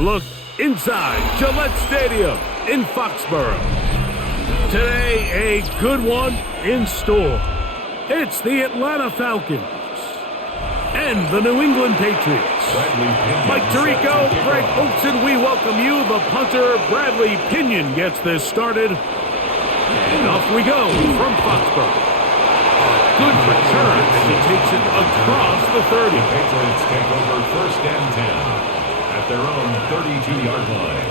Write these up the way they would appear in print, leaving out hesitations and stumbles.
look inside Gillette Stadium in Foxborough. Today, a good one in store. It's the Atlanta Falcons and the New England Patriots. Mike Tirico, Greg Oakson, we welcome you. The punter, Bradley Pinion, gets this started. And off we go from Foxborough. A good return as he takes it across the 30. The Patriots take over 1st and 10 at their own 32-yard line.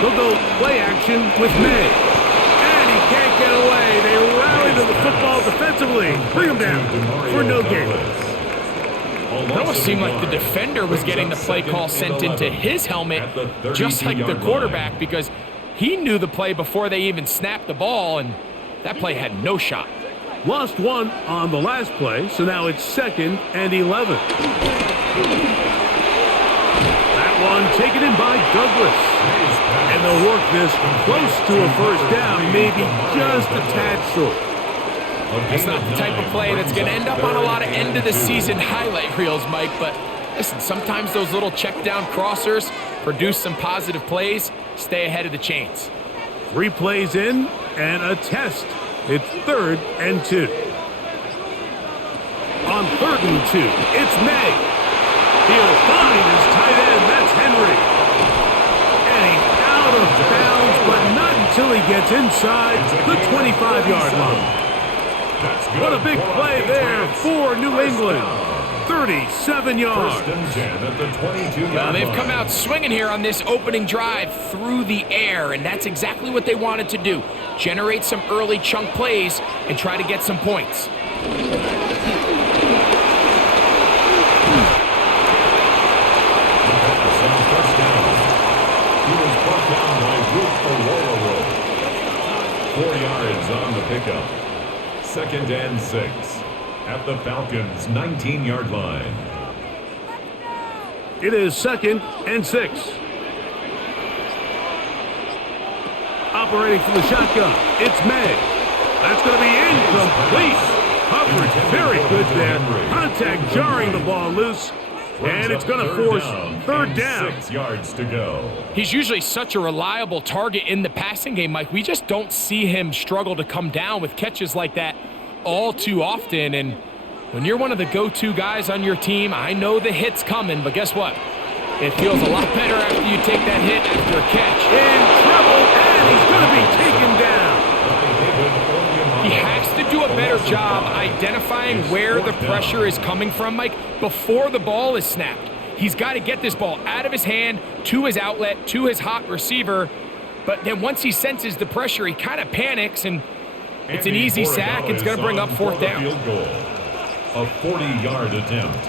They'll go play action with May. And he can't get away. They rally to the football defensively. Bring him down for no gain. It almost seemed like the defender was getting the play call sent into his helmet, just like the quarterback, because he knew the play before they even snapped the ball, and that play had no shot. Lost one on the last play, so now it's 2nd and 11. That one taken in by Douglas. And they'll work this close to a 1st down, maybe just a tad short. It's not the type of play that's going to end up on a lot of end-of-the-season highlight reels, Mike, but listen, sometimes those little check-down crossers produce some positive plays. Stay ahead of the chains. 3 plays in and a test. It's 3rd and 2. On 3rd and 2, it's May. He'll find his tight end. That's Henry. And he's out of bounds, but not until he gets inside the 25-yard line. What a big play there for New England. 37 yards. 1st and 10 at the 22-yard Well, they've line. come out swinging here on this opening drive through the air, and that's exactly what they wanted to do. Generate some early chunk plays and try to get some points. On 1st down. He was brought down by Ruth Ororo. 4 yards on the pickup. 2nd and 6 at the Falcons' 19-yard line. It is 2nd and 6. Operating from the shotgun, it's May. That's going to be incomplete. Coverage very good there. Contact jarring the ball loose. And it's going to force 3rd down. 6 yards to go. He's usually such a reliable target in the passing game, Mike. We just don't see him struggle to come down with catches like that all too often. And when you're one of the go-to guys on your team, I know the hit's coming, but guess what? It feels a lot better after you take that hit after a catch. In trouble, and he's going to be taken down. He has to do a better job identifying where the pressure is coming from, Mike, before the ball is snapped. He's got to get this ball out of his hand, to his outlet, to his hot receiver. But then once he senses the pressure, he kind of panics, and it's an easy sack. It's going to bring up 4th down. Field goal. A 40-yard attempt.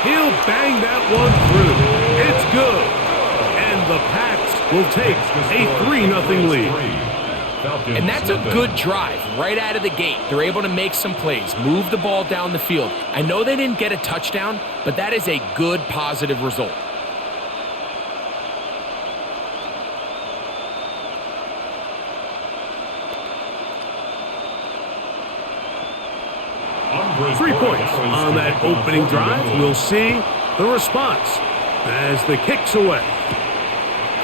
He'll bang that one through. It's good. And the Pats will take a 3-0 lead. And that's a good drive right out of the gate. They're able to make some plays, move the ball down the field. I know they didn't get a touchdown, but that is a good, positive result. On 3 points on that opening drive. We'll see the response as the kick's away.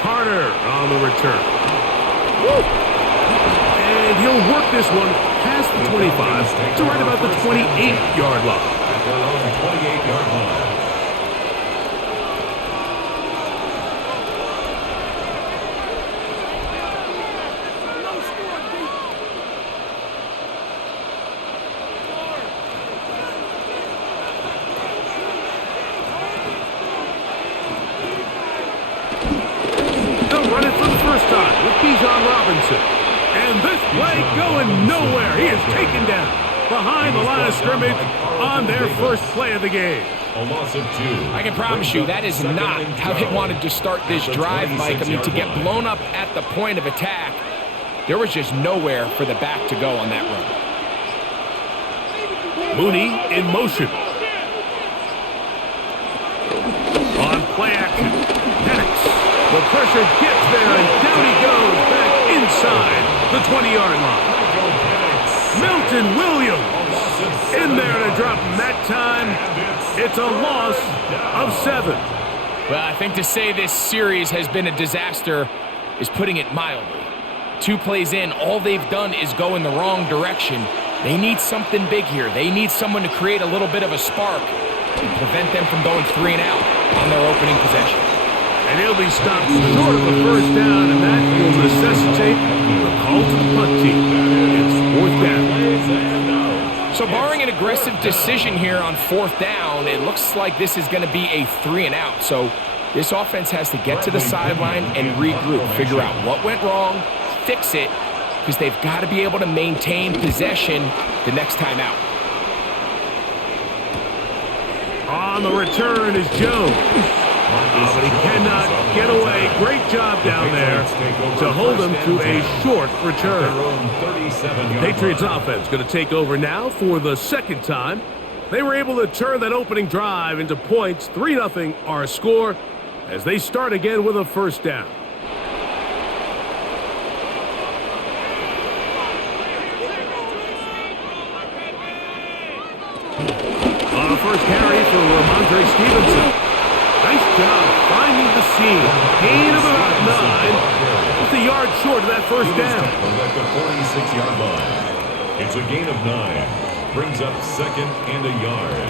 Carter on the return. Woo! And he'll work this one past the 25 to right about the 28-yard line. At their own 28-yard line. They'll run it for the first time with Bijan Robinson. And this play going nowhere. He is taken down behind the line of scrimmage on their first play of the game. A loss of 2. I can promise you that is not how they wanted to start this drive, Mike. I mean, to get blown up at the point of attack, there was just nowhere for the back to go on that run. Mooney in motion. On play action, Penix. The pressure gets there, and down he goes back inside the 20-yard line. Milton Williams in there to drop him that time. It's a loss of 7. Well, I think to say this series has been a disaster is putting it mildly. 2 plays in, all they've done is go in the wrong direction. They need something big here. They need someone to create a little bit of a spark and prevent them from going 3 and out on their opening possession. And he'll be stopped short of the first down, and that will necessitate the call to the punt team. It's 4th down. So barring an aggressive decision here on 4th down, it looks like this is going to be a 3 and out. So this offense has to get to the sideline and regroup, figure out what went wrong, fix it, because they've got to be able to maintain possession the next time out. On the return is Jones. But he cannot get away. Great job down there to hold him to a short return. Patriots offense going to take over now for the second time. They were able to turn that opening drive into points. 3-0 our score as they start again with a first down. On the first carry for Ramondre Stevenson. Nice job finding the seam. Gain of about 9. Just a yard short of that first down. At the 46-yard line. It's a gain of 9. Brings up 2nd and a yard.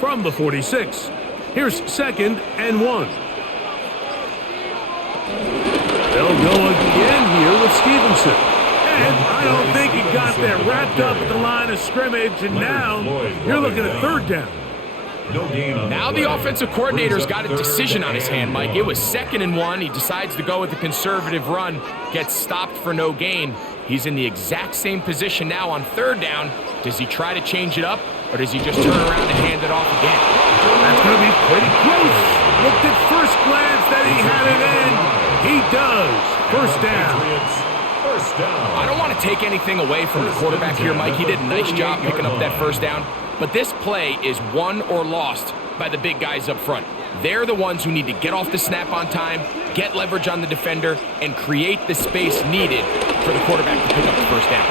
From the 46, here's 2nd and 1. They'll go again here with Stevenson. And I don't think he got there. Wrapped up at the line of scrimmage, and now you're looking at 3rd down. Now the offensive coordinator's got a decision on his hand, Mike. It was 2nd and 1. He decides to go with the conservative run, gets stopped for no gain. He's in the exact same position now on 3rd down. Does he try to change it up, or does he just turn around and hand it off again? That's going to be pretty close. Looked at first glance that he had it in. He does. First down. I don't want to take anything away from the quarterback here, Mike. He did a nice job picking up that first down. But this play is won or lost by the big guys up front. They're the ones who need to get off the snap on time, get leverage on the defender, and create the space needed for the quarterback to pick up the first down.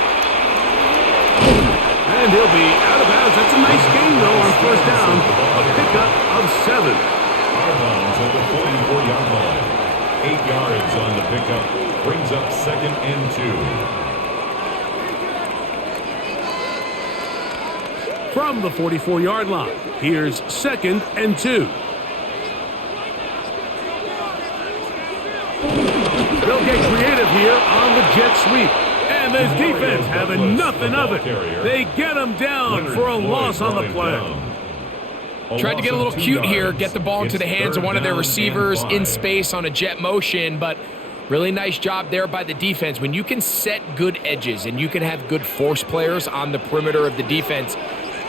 And he'll be out of bounds. That's a nice gain, though, on first down. A pickup of 7. Out of bounds at the 44-yard line. 8 yards on the pickup. Brings up 2nd and 2. From the 44-yard line, here's 2nd and 2. They'll get creative here on the jet sweep. And this defense having nothing of it. They get him down for a loss on the play. Tried to get a little cute here, get the ball into the hands of one of their receivers in space on a jet motion, but really nice job there by the defense. When you can set good edges and you can have good force players on the perimeter of the defense,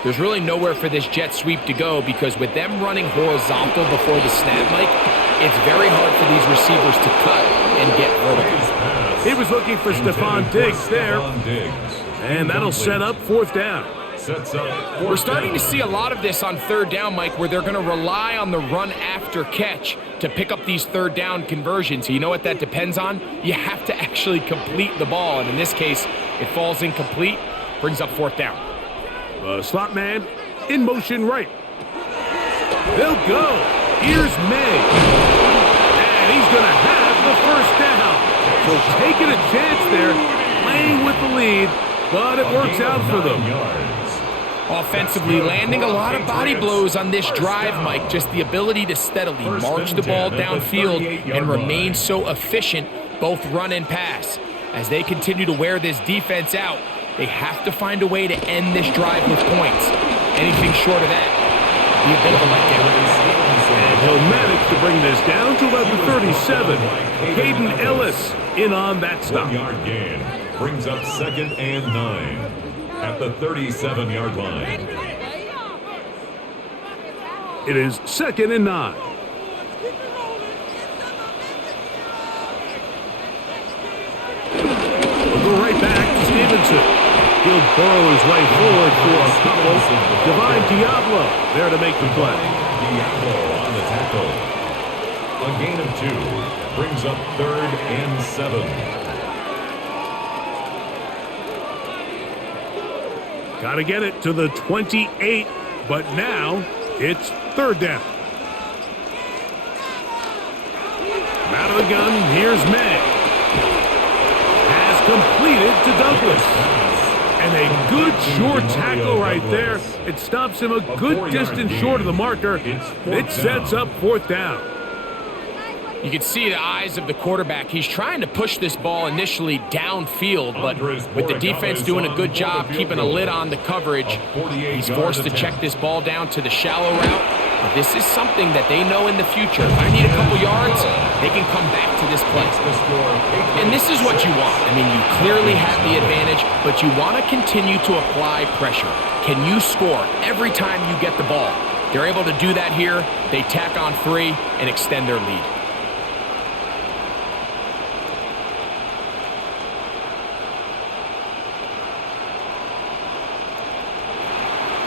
there's really nowhere for this jet sweep to go, because with them running horizontal before the snap, Mike, it's very hard for these receivers to cut and get vertical. He was looking for Stephon Diggs there, and that'll set up 4th down. We're starting to see a lot of this on 3rd down, Mike, where they're going to rely on the run after catch to pick up these 3rd down conversions. You know what that depends on? You have to actually complete the ball, and in this case, it falls incomplete, brings up 4th down. The slot man in motion right. They'll go. Here's May. And he's going to have the first down. So taking a chance there, playing with the lead, but it works out for them. Offensively, landing a lot of body blows on this drive, Mike. Just the ability to steadily march the ball downfield and remain so efficient, both run and pass. As they continue to wear this defense out, they have to find a way to end this drive with points. Anything short of that would be a bit of a letdown. And he'll manage to bring this down to about the 37. Caden Ellis in on that stop. 1-yard gain brings up 2nd and 9 at the 37-yard line. It is 2nd and 9. We'll go right back to Stevenson. He'll burrow his way forward for a couple. Divine Diablo there to make the play. Diablo on the tackle. A gain of 2 brings up 3rd and 7. Got to get it to the 28, but now it's third down. Out of the gun, here's May. Has completed to Douglas. And a good short tackle right there. It stops him a good distance short of the marker. It sets up fourth down. You can see the eyes of the quarterback. He's trying to push this ball initially downfield, but with the defense doing a good job keeping a lid on the coverage, he's forced to check this ball down to the shallow route. But this is something that they know in the future. If I need a couple yards, they can come back to this play. And this is what you want. I mean, you clearly have the advantage, but you want to continue to apply pressure. Can you score every time you get the ball? They're able to do that here. They tack on 3 and extend their lead.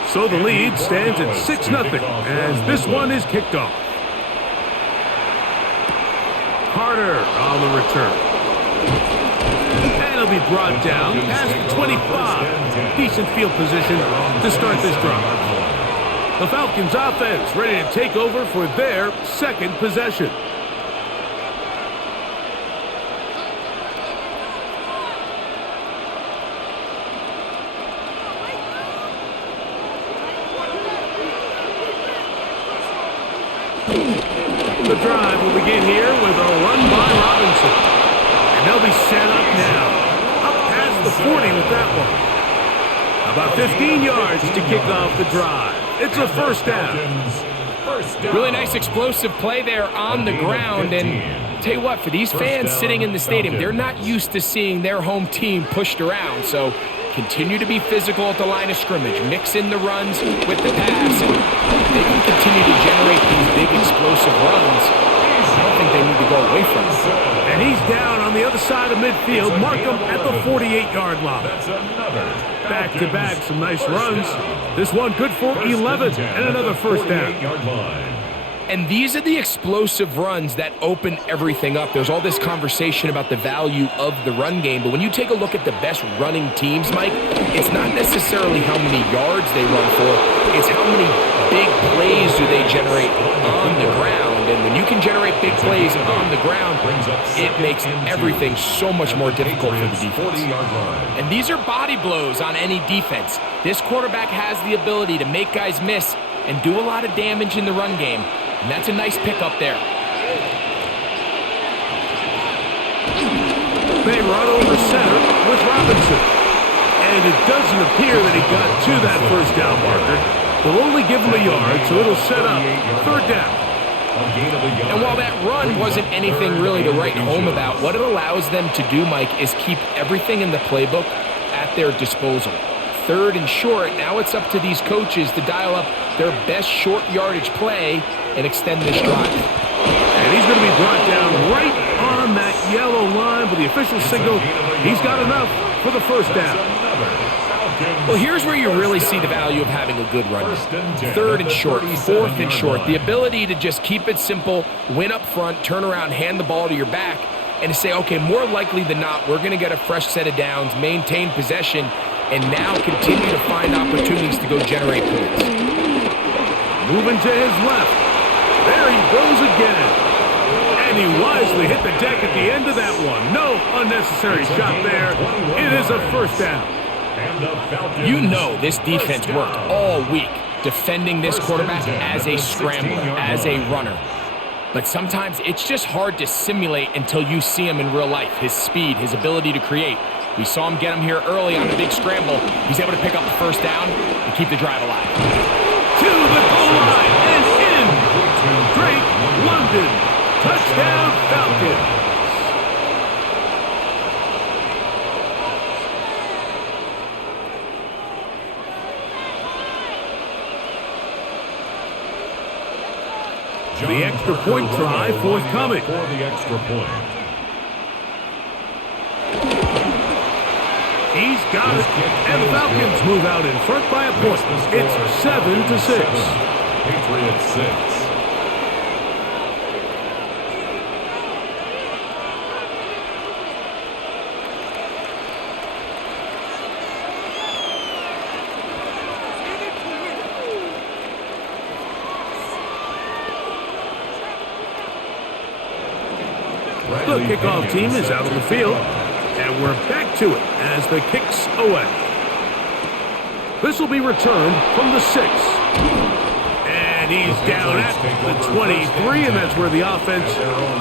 So the lead stands at 6-0 as this one is kicked off. Carter on the return. And it'll be brought down past the 25. Decent field position to start this drive. The Falcons offense ready to take over for their second possession. The drive will begin here with a run by Robinson. And they'll be set up now. Up past the 40 with that one. About 15 yards to kick off the drive. It's a first down. Really nice explosive play there on the ground. And tell you what, for these fans sitting in the stadium, they're not used to seeing their home team pushed around. So continue to be physical at the line of scrimmage. Mix in the runs with the pass. And they can continue to generate these big explosive runs. I don't think they need to go away from it. And he's down on the other side of midfield. Mark him at the 48-yard line. Back-to-back, some nice runs. This one good for 11 and another first down. And these are the explosive runs that open everything up. There's all this conversation about the value of the run game, but when you take a look at the best running teams, Mike, it's not necessarily how many yards they run for, it's how many big plays do they generate on the ground. And when you can generate big plays on the ground, it makes everything so much more difficult for the defense. And these are body blows on any defense. This quarterback has the ability to make guys miss and do a lot of damage in the run game. And that's a nice pickup there. They run over center with Robinson. And it doesn't appear that he got to that first down marker. They'll only give him a yard, so it'll set up third down. And while that run wasn't anything really to write home about, what it allows them to do, Mike, is keep everything in the playbook at their disposal. Third and short, now it's up to these coaches to dial up their best short yardage play and extend this drive. And he's going to be brought down right on that yellow line, but the official signal, he's got enough for the first down. Well, here's where you really see the value of having a good run. Third and short, fourth and short. The ability to just keep it simple, win up front, turn around, hand the ball to your back, and to say, okay, more likely than not, we're going to get a fresh set of downs, maintain possession, and now continue to find opportunities to go generate points. Moving to his left. There he goes again. And he wisely hit the deck at the end of that one. No unnecessary shot there. It is a first down. You know this defense worked all week defending this quarterback as a scrambler, as a runner. But sometimes it's just hard to simulate until you see him in real life. His speed, his ability to create. We saw him get him here early on the big scramble. He's able to pick up the first down and keep the drive alive. To the goal line and in. Drake London. Touchdown Falcons. The extra point try forthcoming. For the extra point. He's got it, and the Falcons move out in front by a point. It's 7-6. Patriots 6. The kickoff team is out on the field, and we're back to it as the kick's away. This will be returned from the 6. And he's down at the 23, and that's where the offense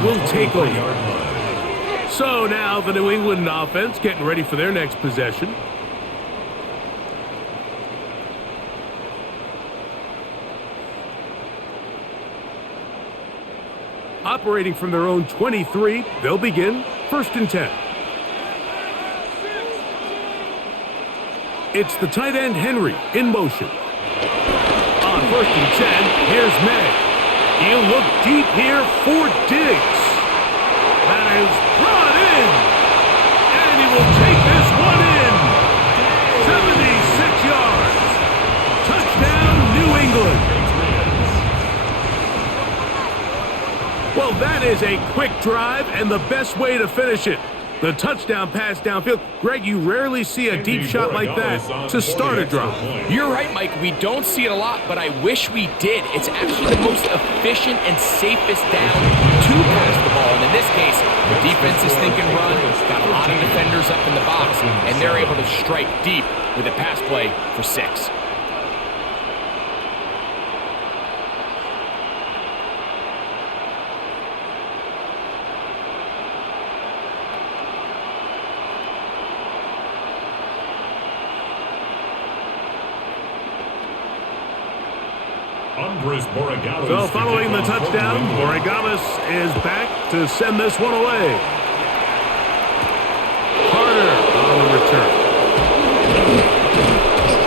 will take over. So now the New England offense getting ready for their next possession. Operating from their own 23, they'll begin 1st and 10. It's the tight end Henry in motion. On 1st and 10, here's May. He'll look deep here for Diggs. That is brought in. And he will take this one in. 76 yards. Touchdown, New England. Well, that is a quick drive and the best way to finish it. The touchdown pass downfield. Greg, you rarely see a deep shot like that to start a drive. You're right, Mike. We don't see it a lot, but I wish we did. It's actually the most efficient and safest down to pass the ball. And in this case, the defense is thinking run, got a lot of defenders up in the box, and they're able to strike deep with a pass play for 6. So following the touchdown, Borregales is back to send this one away. Carter on the return.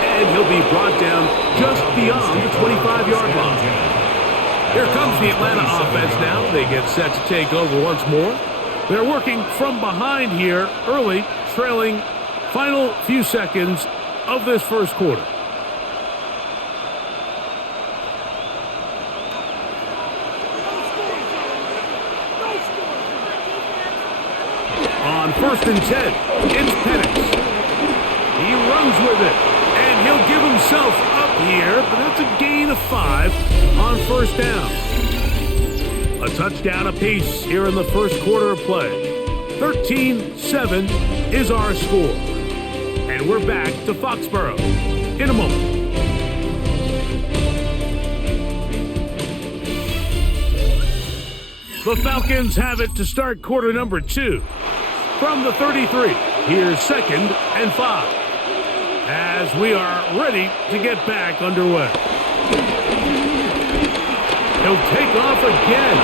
And he'll be brought down just beyond the 25-yard line. Here comes the Atlanta offense now. They get set to take over once more. They're working from behind here early, trailing final few seconds of this first quarter. On 1st and 10, it's Penix. He runs with it, and he'll give himself up here, but that's a gain of 5 on 1st down. A touchdown apiece here in the first quarter of play. 13-7 is our score. And we're back to Foxborough in a moment. The Falcons have it to start quarter number 2. From the 33, here's 2nd and 5. As we are ready to get back underway. He'll take off again.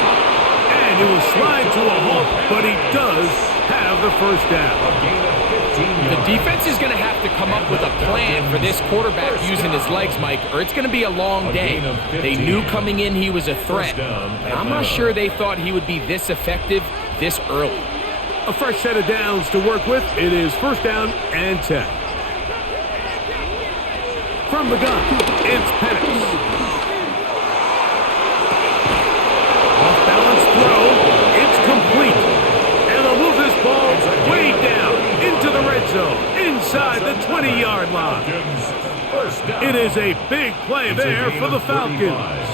And he will slide to a halt, but he does have the 1st down. The defense is going to have to come up with a plan for this quarterback using his legs, Mike, or it's going to be a long day. They knew coming in he was a threat, but I'm not sure they thought he would be this effective this early. A fresh set of downs to work with. It is 1st down and 10. From the gun, it's Penix. Off-balance throw. It's complete. And they'll move this ball way down into the red zone, inside the 20-yard line. It is a big play there for the Falcons.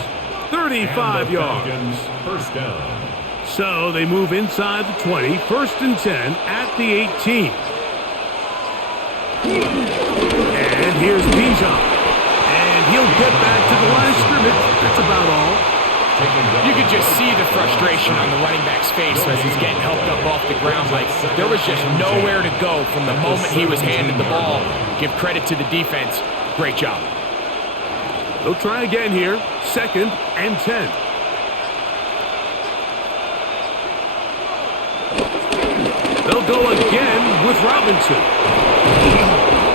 35 yards. 1st down. So they move inside the 20, 1st and 10 at the 18. And here's Bijan. And he'll get back to the line of scrimmage. That's about all. You could just see the frustration on the running back's face as he's getting helped up off the ground. Like, there was just nowhere to go from the moment he was handed the ball. Give credit to the defense. Great job. They'll try again here. 2nd and 10. They'll go again with Robinson.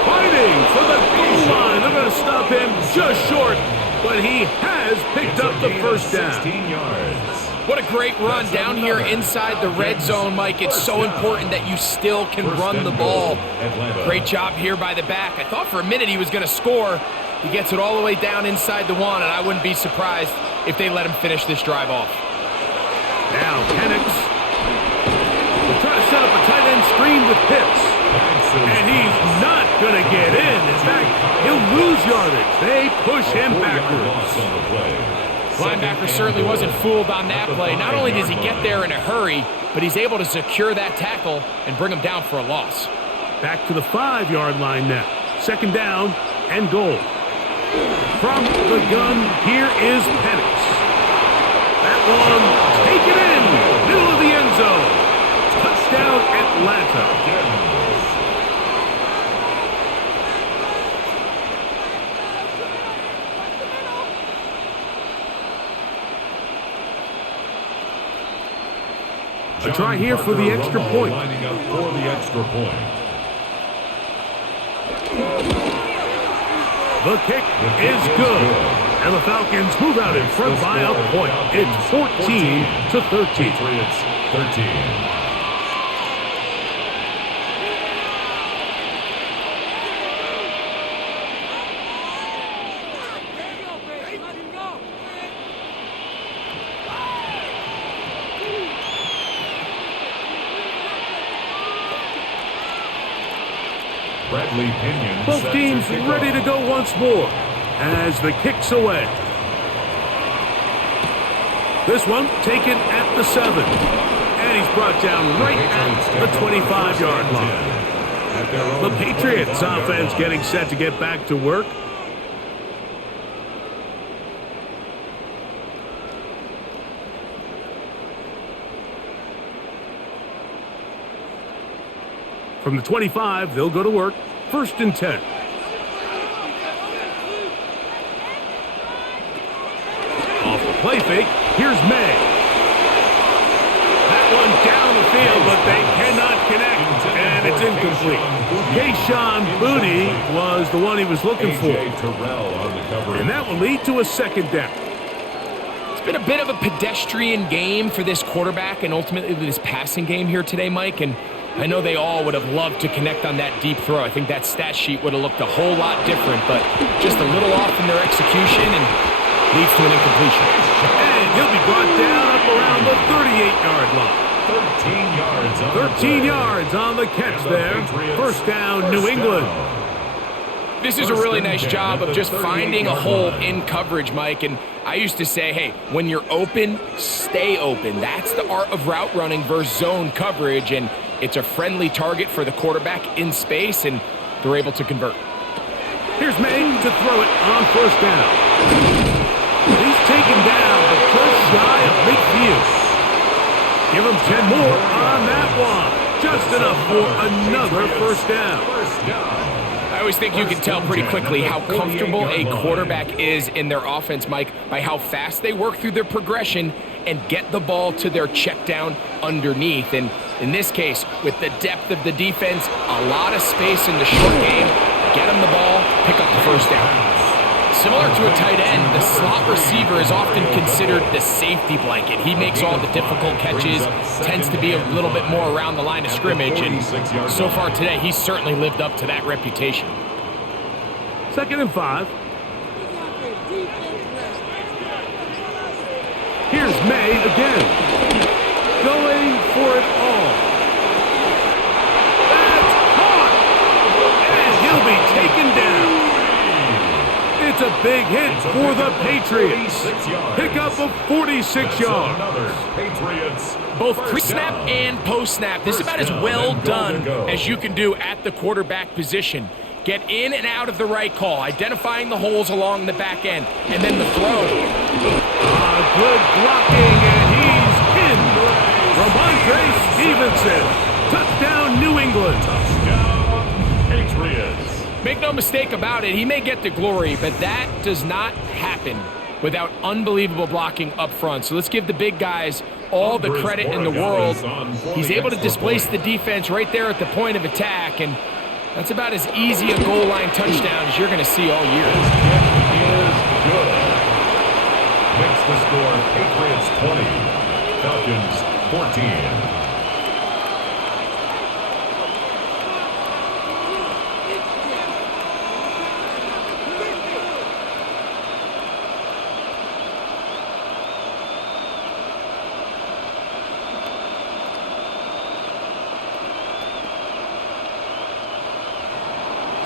Fighting for the goal line. They're going to stop him just short, but he has picked up the 1st down. 16 yards. What a great run down here inside the red zone, Mike. It's so important that you still can run the ball. Great job here by the back. I thought for a minute he was going to score. He gets it all the way down inside the 1, and I wouldn't be surprised if they let him finish this drive off. Now Penix. They'll try to set up a tight end screen with Pitts. And he's not going to get in. In fact, he'll lose yardage. They push him backwards. Linebacker certainly wasn't fooled on that play. Not only does he get there in a hurry, but he's able to secure that tackle and bring him down for a loss. Back to the 5-yard line now. Second down and goal. From the gun, here is Penix. That one, take it in, middle of the end zone. Touchdown, Atlanta. A try here for the extra point. Lining up for the extra point. The kick is good. And the Falcons move out in front by a point. It's 14-13. Patriots 13. Both teams ready to go once more as the kick's away. This one taken at the 7. And he's brought down right at the 25-yard line. The Patriots offense getting set to get back to work. From the 25, they'll go to work. 1st and 10. Off the play fake, here's May. That one down the field, but they cannot connect, and it's incomplete. Kayshon Boutte was the one he was looking for. And that will lead to a 2nd down. It's been a bit of a pedestrian game for this quarterback and ultimately this passing game here today, Mike, and I know they all would have loved to connect on that deep throw. I think that stat sheet would have looked a whole lot different, but just a little off in their execution and leads to an incompletion. And he'll be brought down up around the 38-yard line. 13 yards on the catch there. 1st down, New England. This is a really nice job of just finding a hole in coverage, Mike. And I used to say, hey, when you're open, stay open. That's the art of route running versus zone coverage. And it's a friendly target for the quarterback in space, and they're able to convert. Here's May to throw it on 1st down. He's taken down, but just shy of midfield. Give him 10 more on that one. Just enough for another 1st down. I always think you can tell pretty quickly how comfortable a quarterback is in their offense, Mike, by how fast they work through their progression and get the ball to their check down underneath. And in this case, with the depth of the defense, a lot of space in the short game, get them the ball, pick up the 1st down. Similar to a tight end, the slot receiver is often considered the safety blanket. He makes all the difficult catches, tends to be a little bit more around the line of scrimmage, and so far today, he's certainly lived up to that reputation. 2nd and 5. Here's May again. Going for it all. That's caught! And he'll be taken down. It's a big hit for the Patriots. Pickup of 46 yards. Both pre-snap and post-snap. This is about as well done as you can do at the quarterback position. Get in and out of the right call, identifying the holes along the back end, and then the throw. Good blocking, and he's in. Ramondre Stevenson. Touchdown, New England. Touchdown, Patriots. Make no mistake about it, he may get the glory, but that does not happen without unbelievable blocking up front. So let's give the big guys all the credit in the world. He's able to displace the defense right there at the point of attack, and that's about as easy a goal line touchdown as you're going to see all year. This kick is good. Makes the score Patriots 20, Falcons 14.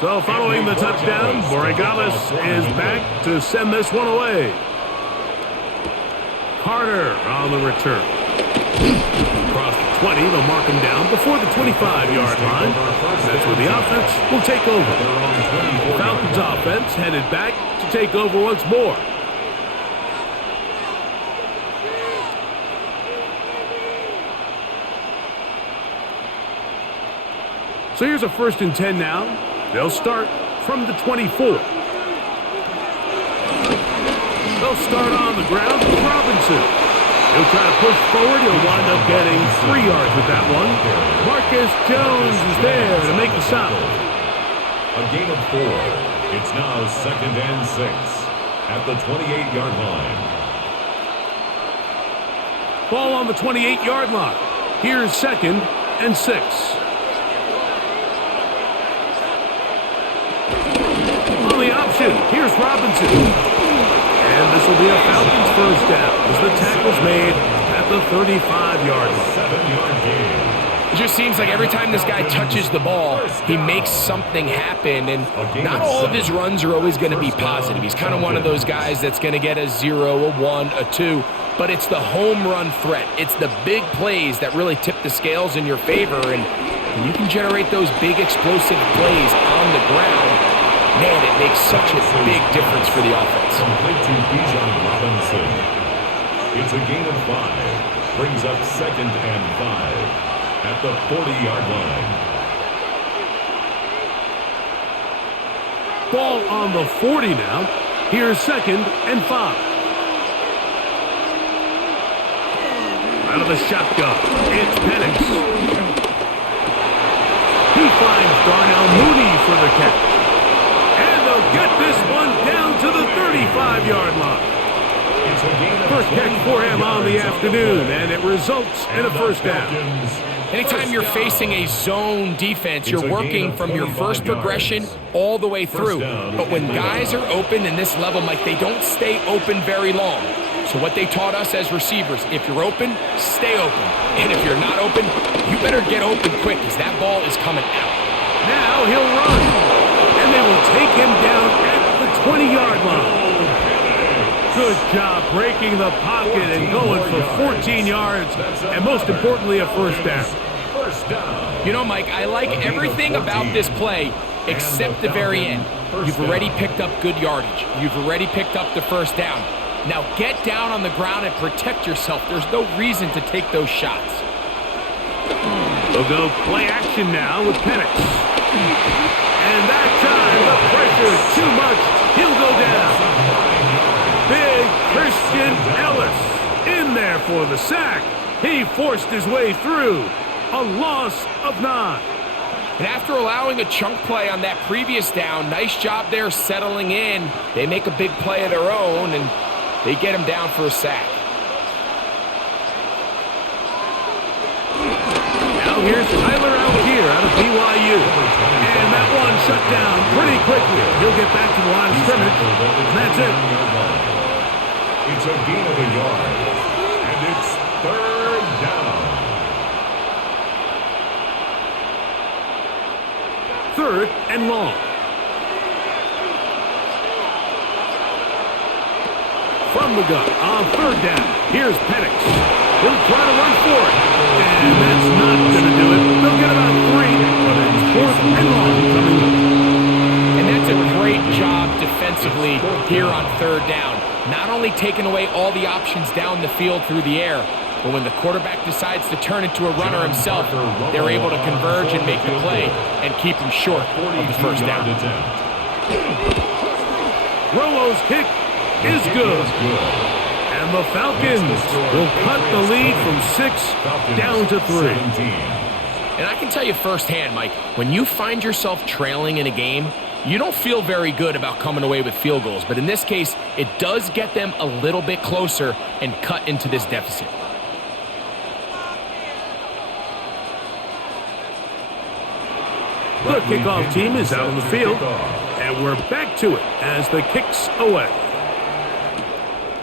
So following the touchdown, Borregales is back to send this one away. Carter on the return. Across the 20, they'll mark him down before the 25-yard line. That's where the offense will take over. Falcons offense headed back to take over once more. So here's a 1st and 10 now. They'll start from the 24. They'll start on the ground with Robinson. He'll try to push forward. He'll wind up getting 3 yards with that one. Marcus Jones is there to make the stop. A gain of 4. It's now 2nd and 6 at the 28-yard line. Ball on the 28-yard line. Here's 2nd and 6. On the option, here's Robinson. And this will be a Falcons 1st down as the tackle's made at the 35-yard line. 7-yard gain. It just seems like every time this guy touches the ball, he makes something happen, and not all of his runs are always going to be positive. He's kind of one of those guys that's going to get a 0, a 1, a 2, but it's the home run threat. It's the big plays that really tip the scales in your favor, and when you can generate those big explosive plays on the ground, man, it makes such a big difference for the offense. Complete to Bijan Robinson. It's a gain of 5. Brings up 2nd and 5 at the 40-yard line. Ball on the 40 now. Here's 2nd and 5. Out of the shotgun, it's Penix. He finds Darnell Mooney for the catch. Get this one down to the 35-yard line. First catch for him on the afternoon, and it results in a 1st down. Anytime you're facing a zone defense, you're working from your first progression all the way through. But when guys are open in this level, Mike, they don't stay open very long. So what they taught us as receivers, if you're open, stay open. And if you're not open, you better get open quick because that ball is coming out. Now he'll run. And they will take him down at the 20-yard line. Good job breaking the pocket and going for 14 yards, and most importantly, a 1st down. You know, Mike, I like everything about this play except the very end. You've already picked up good yardage. You've already picked up the 1st down. Now get down on the ground and protect yourself. There's no reason to take those shots. They'll go play action now with Penix. And that time, the pressure too much. He'll go down. Big Christian Ellis in there for the sack. He forced his way through. A loss of 9. And after allowing a chunk play on that previous down, nice job there settling in. They make a big play of their own, and they get him down for a sack. Now here's Tyler Algier out of BYU. And that one shut down pretty quickly. He'll get back to the line of scrimmage, and that's it. It's a gain of a yard, and it's 3rd down. 3rd and long. From the gun on 3rd down. Here's Penix. He'll try to run for it. And that's not going to do it. They'll get about 3, but it's 4th and long coming up. And that's a great job defensively here on 3rd down. Not only taking away all the options down the field through the air, but when the quarterback decides to turn into a runner himself, they're able to converge and make the play and keep him short of the 1st down. Rolo's kick is good. And the Falcons will cut the lead from 6 down to 3. And I can tell you firsthand, Mike, when you find yourself trailing in a game, you don't feel very good about coming away with field goals. But in this case, it does get them a little bit closer and cut into this deficit. The kickoff team is out on the field, and we're back to it as the kick's away.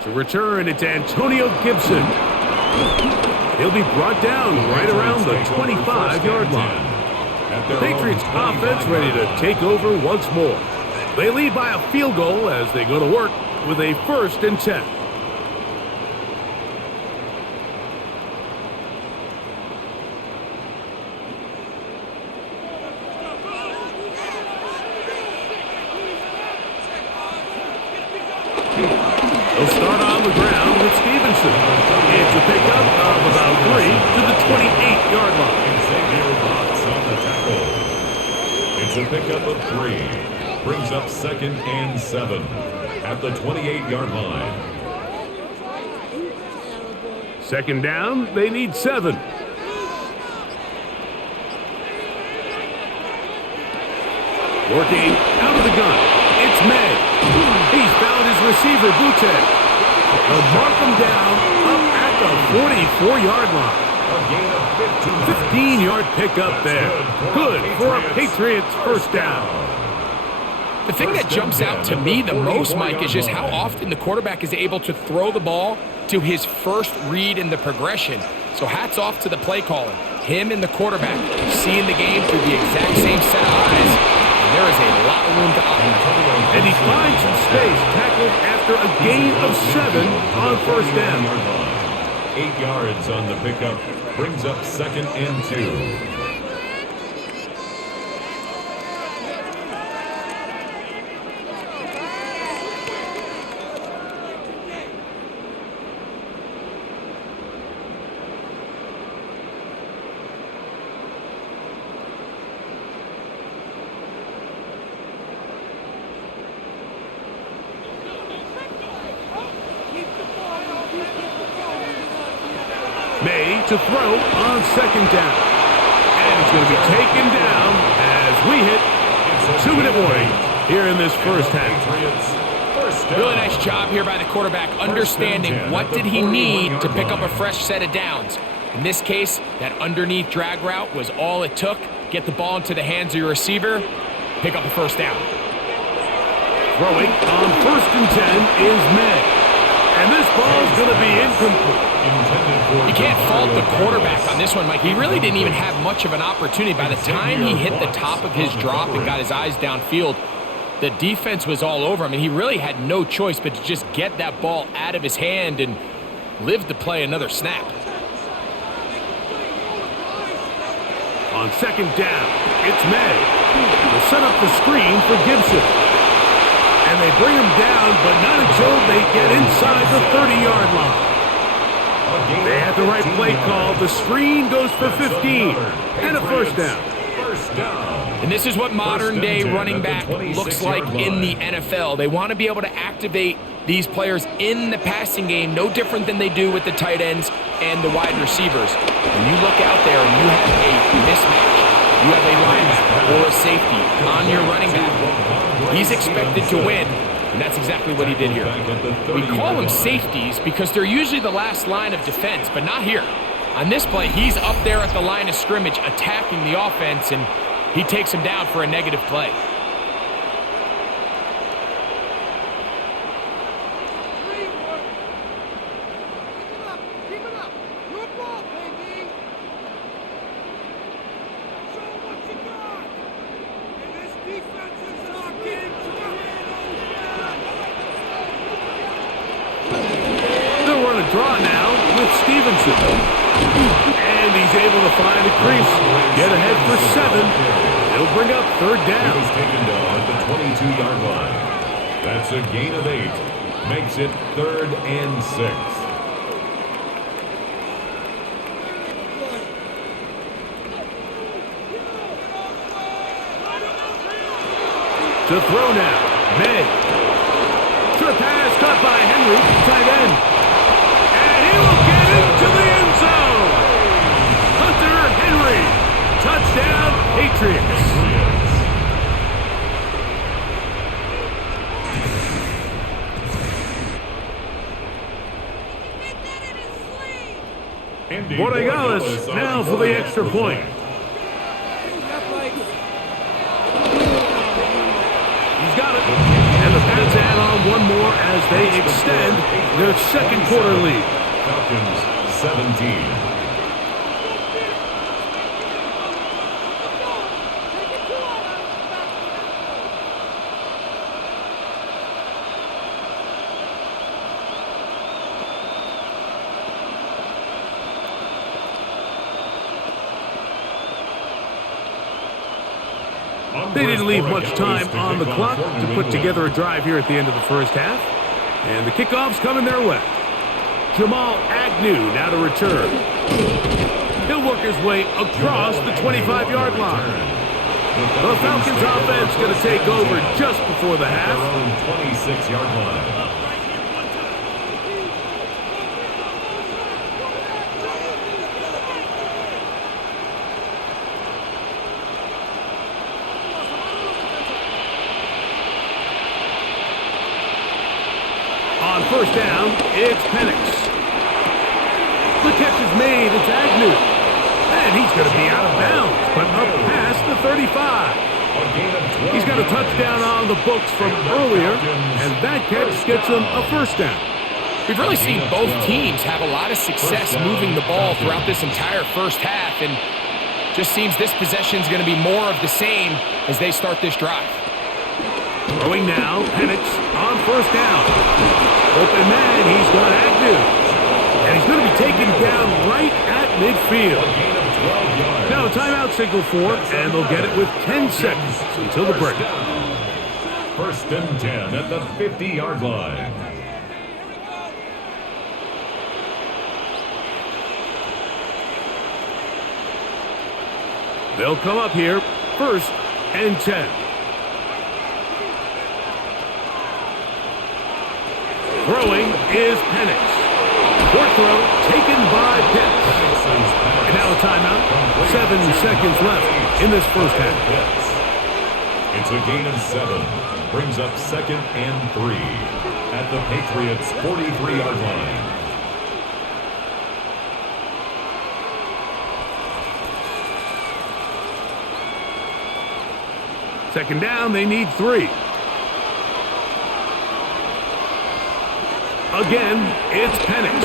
To return, it's Antonio Gibson. He'll be brought down right around the 25-yard line. The Patriots offense ready to take over once more. They lead by a field goal as they go to work with a 1st and 10. They'll start on the ground with Stevenson. It's a pickup of about 3 to the 28-yard line. Xavier Rhodes on the tackle. It's a pickup of 3. Brings up 2nd and 7 at the 28-yard line. 2nd down, they need 7. Working out of the gun. It's May. He's found his receiver, Butte. They'll mark him down up at the 44-yard line. A gain of 15-yard pickup there. Good for a Patriots first down. The thing that jumps out to me the most, Mike, is just how often the quarterback is able to throw the ball to his first read in the progression. So hats off to the play caller. Him and the quarterback seeing the game through the exact same set of eyes. And there is a lot of room to operate. And he finds some space, tackled after a gain of 7 on first down. 8 yards on the pickup. Brings up 2nd and 2. May to throw on 2nd down. And it's going to be taken down as we hit 2-minute warning here in this first half. Really nice job here by the quarterback, understanding what did he need to pick up a fresh set of downs. In this case, that underneath drag route was all it took. Get the ball into the hands of your receiver, pick up a first down. Throwing on 1st and 10 is May. And this ball's going to be incomplete. You can't fault the quarterback on this one, Mike. He really didn't even have much of an opportunity. By the time he hit the top of his drop and got his eyes downfield, the defense was all over him, and he really had no choice but to just get that ball out of his hand and live to play another snap. On 2nd down, it's May. They'll set up the screen for Gibson. And they bring him down, but not until they get inside the 30-yard line. They had the right play call. The screen goes for 15 and a first down. And this is what modern-day running back looks like in the NFL. They want to be able to activate these players in the passing game, no different than they do with the tight ends and the wide receivers. When you look out there and you have a mismatch, you have a linebacker or a safety on your running back, he's expected to win, and that's exactly what he did here. We call them safeties because they're usually the last line of defense, but not here. On this play, he's up there at the line of scrimmage attacking the offense, and he takes him down for a negative play. Draw now with Stevenson. And he's able to find a crease. Get ahead for 7. It'll bring up 3rd down. He was taken down at the 22-yard line. That's a gain of 8. Makes it 3rd and 6. To throw now. May. Short pass caught by Henry. Tight end. He will get into the end zone. Hunter Henry. Touchdown, Patriots. Borregales now for the extra point. He's got it. And the Pats add on one more as they extend their 2nd quarter lead. Falcons 17. They didn't leave much time on the clock to put together a drive here at the end of the first half. And the kickoff's coming their way. Jamal Agnew now to return. He'll work his way across the 25-yard line. The Falcons offense going to take over just before the half. Their own 26-yard line. On first down, it's Penix. The catch is made. It's Agnew. And he's going to be out of bounds, but up past the 35. He's got a touchdown on the books from earlier, and that catch gets him a first down. We've really seen both teams have a lot of success moving the ball throughout this entire first half, and just seems this possession is going to be more of the same as they start this drive. Throwing now, Penix on first down. Open man, he's got Agnew. And he's going to be taken down right at midfield. Now a timeout signal for, and they'll get it with 10 seconds until the break. First and 10 at the 50-yard line. They'll come up here, first and 10. Throwing is Penix. Short throw taken by Pitts. And now a timeout. 7 seconds left in this first half. It's a gain of 7. Brings up 2nd and 3 at the Patriots' 43-yard line. Second down, they need 3. Again, it's Penix.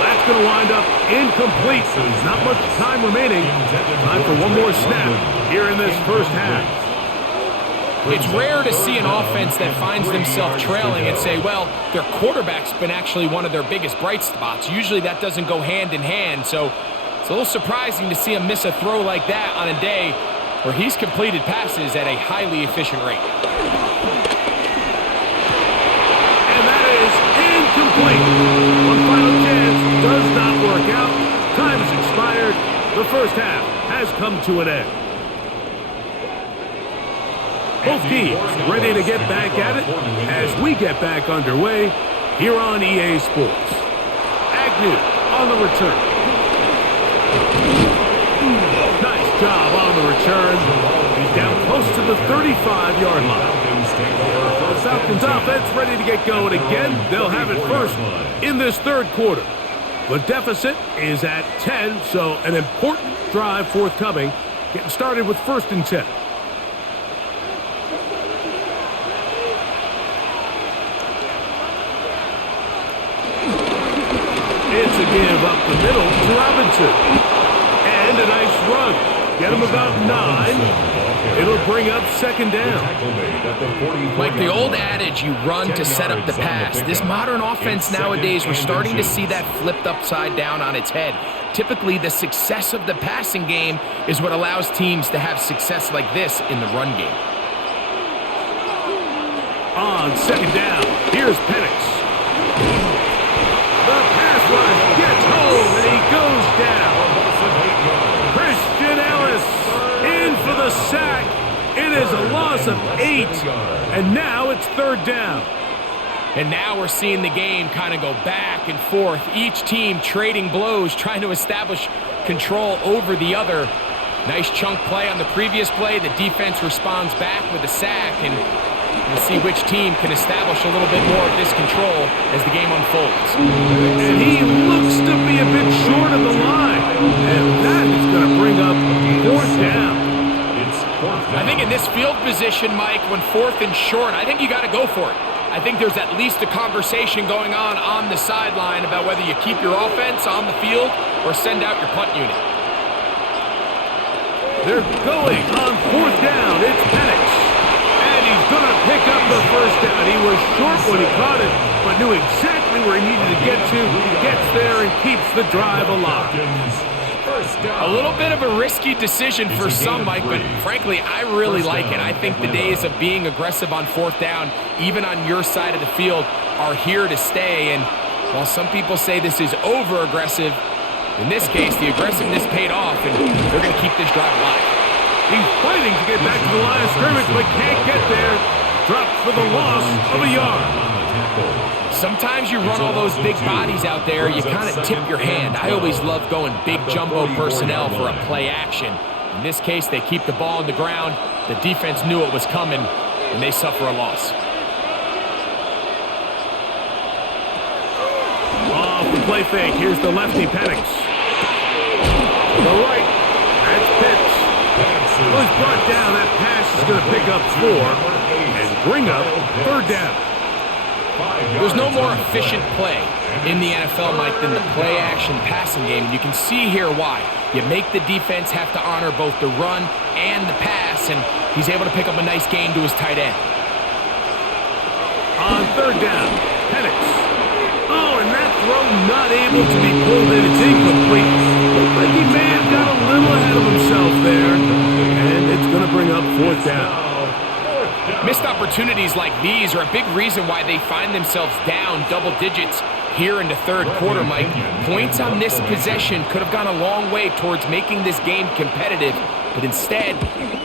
That's going to wind up incomplete. Not much time remaining. Time for one more snap here in this first half. It's rare to see an offense that finds themselves trailing and say, well, their quarterback's been actually one of their biggest bright spots. Usually that doesn't go hand in hand, so it's a little surprising to see him miss a throw like that on a day where he's completed passes at a highly efficient rate. Incomplete. One final chance does not work out. Time has expired. The first half has come to an end. Both teams ready to get back at it as we get back underway here on EA Sports. Agnew on the return. Nice job on the return. He's down close to the 35-yard line. The Falcons offense ready to get going again. They'll have it first in this third quarter. The deficit is at 10, so an important drive forthcoming. Getting started with first and 10. It's a give up the middle to Robinson. And a nice run. Get him about 9. It'll bring up second down. Like the old adage, you run to set up the pass. This modern offense nowadays, we're starting to see that flipped upside down on its head. Typically, the success of the passing game is what allows teams to have success like this in the run game. On second down, here's Penix. The pass rush gets home, and he goes down. Christian Ellis in for the sack. It is a loss of 8, and now it's third down. And now we're seeing the game kind of go back and forth. Each team trading blows, trying to establish control over the other. Nice chunk play on the previous play. The defense responds back with a sack, and we'll see which team can establish a little bit more of this control as the game unfolds. And he looks to be a bit short of the line, and that is going to bring up fourth down. I think in this field position, Mike, when fourth and short, I think you got to go for it. I think there's at least a conversation going on the sideline about whether you keep your offense on the field or send out your punt unit. They're going on fourth down. It's Penix. And he's going to pick up the first down. He was short when he caught it, but knew exactly where he needed to get to. Gets there and keeps the drive alive. First down. A little bit of a risky decision for some, Mike, but frankly, I really like it. I think the days of being aggressive on fourth down, even on your side of the field, are here to stay. And while some people say this is over-aggressive, in this case, the aggressiveness paid off, and they're going to keep this drive alive. He's fighting to get back to the line of scrimmage, but can't get there. Dropped for the loss of a yard. Sometimes you run all those big bodies out there, you kind of tip your hand. I always love going big jumbo personnel for a play action. In this case, they keep the ball on the ground. The defense knew it was coming, and they suffer a loss. Off the play fake. Here's the lefty, Penix. To the right. That's Pitts. Was brought down. That pass is going to pick up 4 and bring up third down. There's no more efficient play in the NFL, Mike, than the play-action passing game. And you can see here why. You make the defense have to honor both the run and the pass, and he's able to pick up a nice gain to his tight end. On third down, Penix. Oh, and that throw not able to be pulled in. It's incomplete. Looks like he may have got a little ahead of himself there, and it's going to bring up fourth down. Missed opportunities like these are a big reason why they find themselves down double digits here in the third quarter, Mike. Points on this possession could have gone a long way towards making this game competitive, but instead,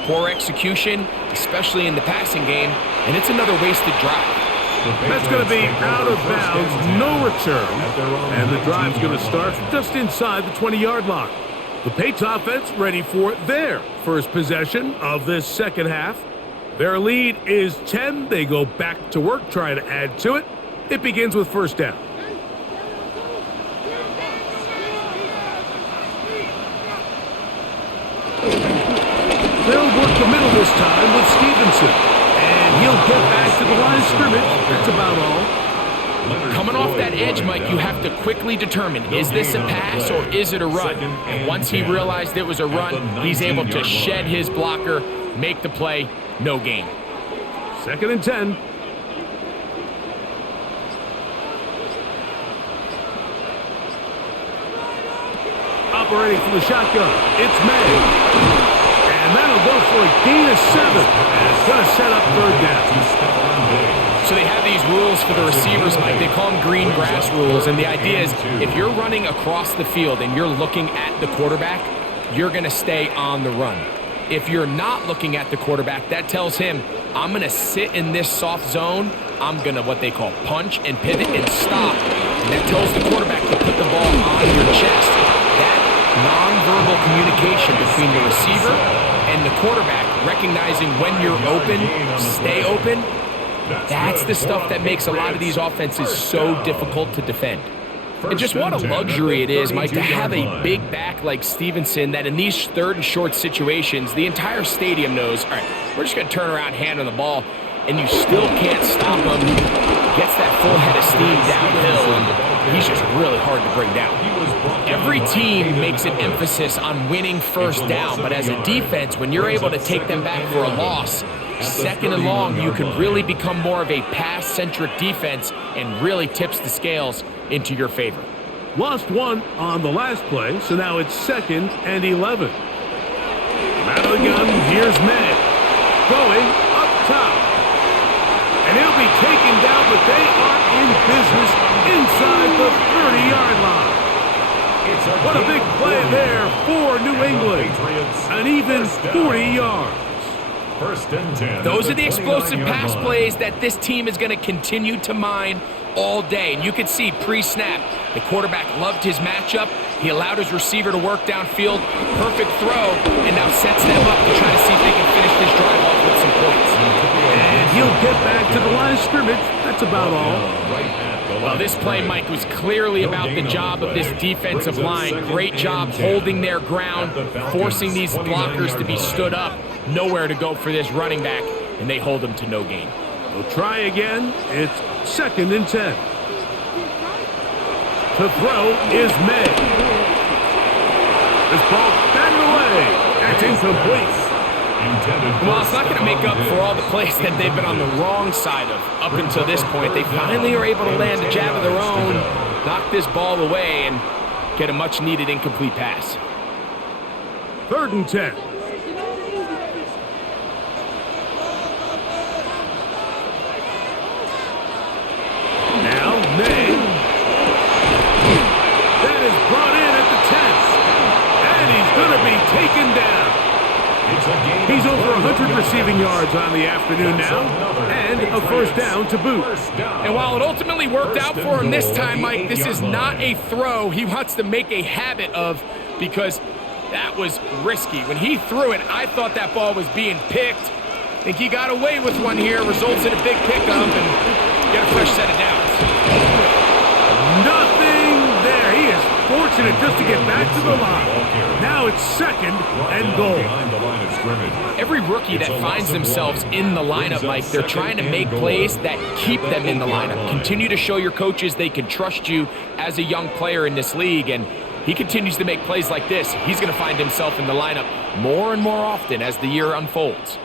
poor execution, especially in the passing game, and it's another wasted drive. That's going to be out of bounds, no return, and the drive's going to start just inside the 20-yard line. The Patriots offense ready for their first possession of this second half. Their lead is 10. They go back to work, trying to add to it. It begins with first down. They'll work the middle this time with Stevenson. And he'll get back to the line of scrimmage. That's about all. Coming off that edge, Mike, you have to quickly determine, is this a pass or is it a run? And once he realized it was a run, he's able to shed his blocker, make the play, no gain. Second and 10. Operating from the shotgun, it's May. And that'll go for a gain of 7. And it's going to set up third down. So they have these rules for the receivers, Mike. They call them green grass rules. And the idea is if you're running across the field and you're looking at the quarterback, you're going to stay on the run. If you're not looking at the quarterback, that tells him, I'm going to sit in this soft zone. I'm going to what they call punch and pivot and stop. And that tells the quarterback to put the ball on your chest. That nonverbal communication between the receiver and the quarterback, recognizing when you're open, stay open, that's the stuff that makes a lot of these offenses so difficult to defend. And just what a luxury it is, Mike, to have a big back like Stevenson that in these third and short situations, the entire stadium knows, all right, we're just going to turn around, hand on the ball, and you still can't stop him. Gets that full head of steam downhill, and he's just really hard to bring down. Every team makes an emphasis on winning first down, but as a defense, when you're able to take them back for a loss, second and long, you can really become more of a pass-centric defense and really tips the scales into your favor. Lost one on the last play, so now it's second and 11. Out of the gun, here's Madden. Going up top. And he'll be taken down, but they are in business inside the 30-yard line. What a big play there for New England. An even 40 yards. First and 10. Those are the explosive pass plays that this team is going to continue to mine all day. And you can see pre-snap, the quarterback loved his matchup. He allowed his receiver to work downfield. Perfect throw, and now sets them up to try to see if they can finish this drive off with some points. And he'll get back to the line of scrimmage. That's about all. Well, this play, Mike, was clearly about the job of this defensive line. Great job holding their ground, forcing these blockers to be stood up. Nowhere to go for this running back, and they hold him to no gain. We'll try again. It's second and 10. To throw is May. This ball batted away. That's incomplete. Well, it's not going to make up for all the plays that they've been on the wrong side of up until this point. They finally are able to land a jab of their own, knock this ball away, and get a much-needed incomplete pass. 3rd and 10. Now, May. That is brought in at the 10th. And he's going to be taken down. He's over 100 receiving yards on the afternoon now, and a first down to boot. And while it ultimately worked out for him this time, Mike, this is not a throw he wants to make a habit of, because that was risky. When he threw it, I thought that ball was being picked. I think he got away with one here, results in a big pickup, and get a fresh set of downs. Nothing there. He is fortunate just to get back to the line. Now it's 2nd and goal. Every rookie that finds themselves in the lineup, Mike, they're trying to make plays that keep them in the lineup. Continue to show your coaches they can trust you as a young player in this league, and he continues to make plays like this. He's going to find himself in the lineup more and more often as the year unfolds.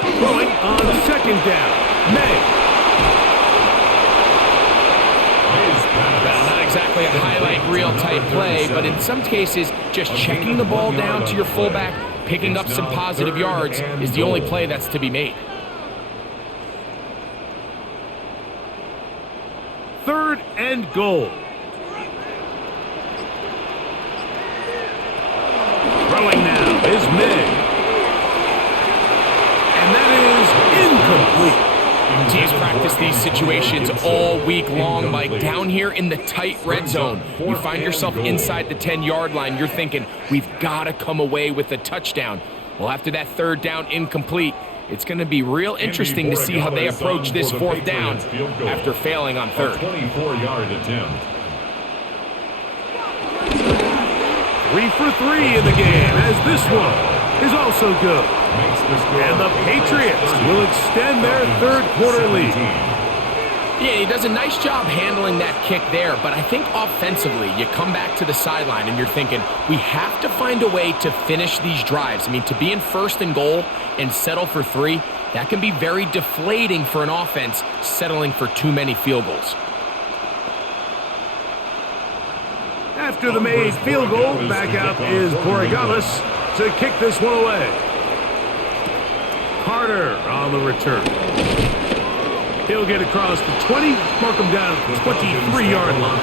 Throwing on 2nd down, May. Well, not exactly a highlight reel type play, but in some cases, just checking the ball down to your fullback, picking up some positive yards is the only play that's to be made. 3rd and goal. Throwing now is May. And that is incomplete. Teams practice these situations all week long, Mike. Down here in the tight red zone, you find yourself inside the 10-yard line. You're thinking, we've got to come away with a touchdown. Well, after that 3rd down incomplete, it's going to be real interesting to see how they approach this 4th down after failing on 3rd. 24-yard attempt. 3 for 3 in the game, as this one is also good. And the Patriots will extend their 3rd quarter lead. Yeah, he does a nice job handling that kick there, but I think offensively, you come back to the sideline and you're thinking, we have to find a way to finish these drives. I mean, to be in 1st and goal and settle for 3, that can be very deflating for an offense settling for too many field goals. After the made field goal, back out is Borregales to kick this one away. Carter on the return. He'll get across the 20, mark him down at the 23-yard line.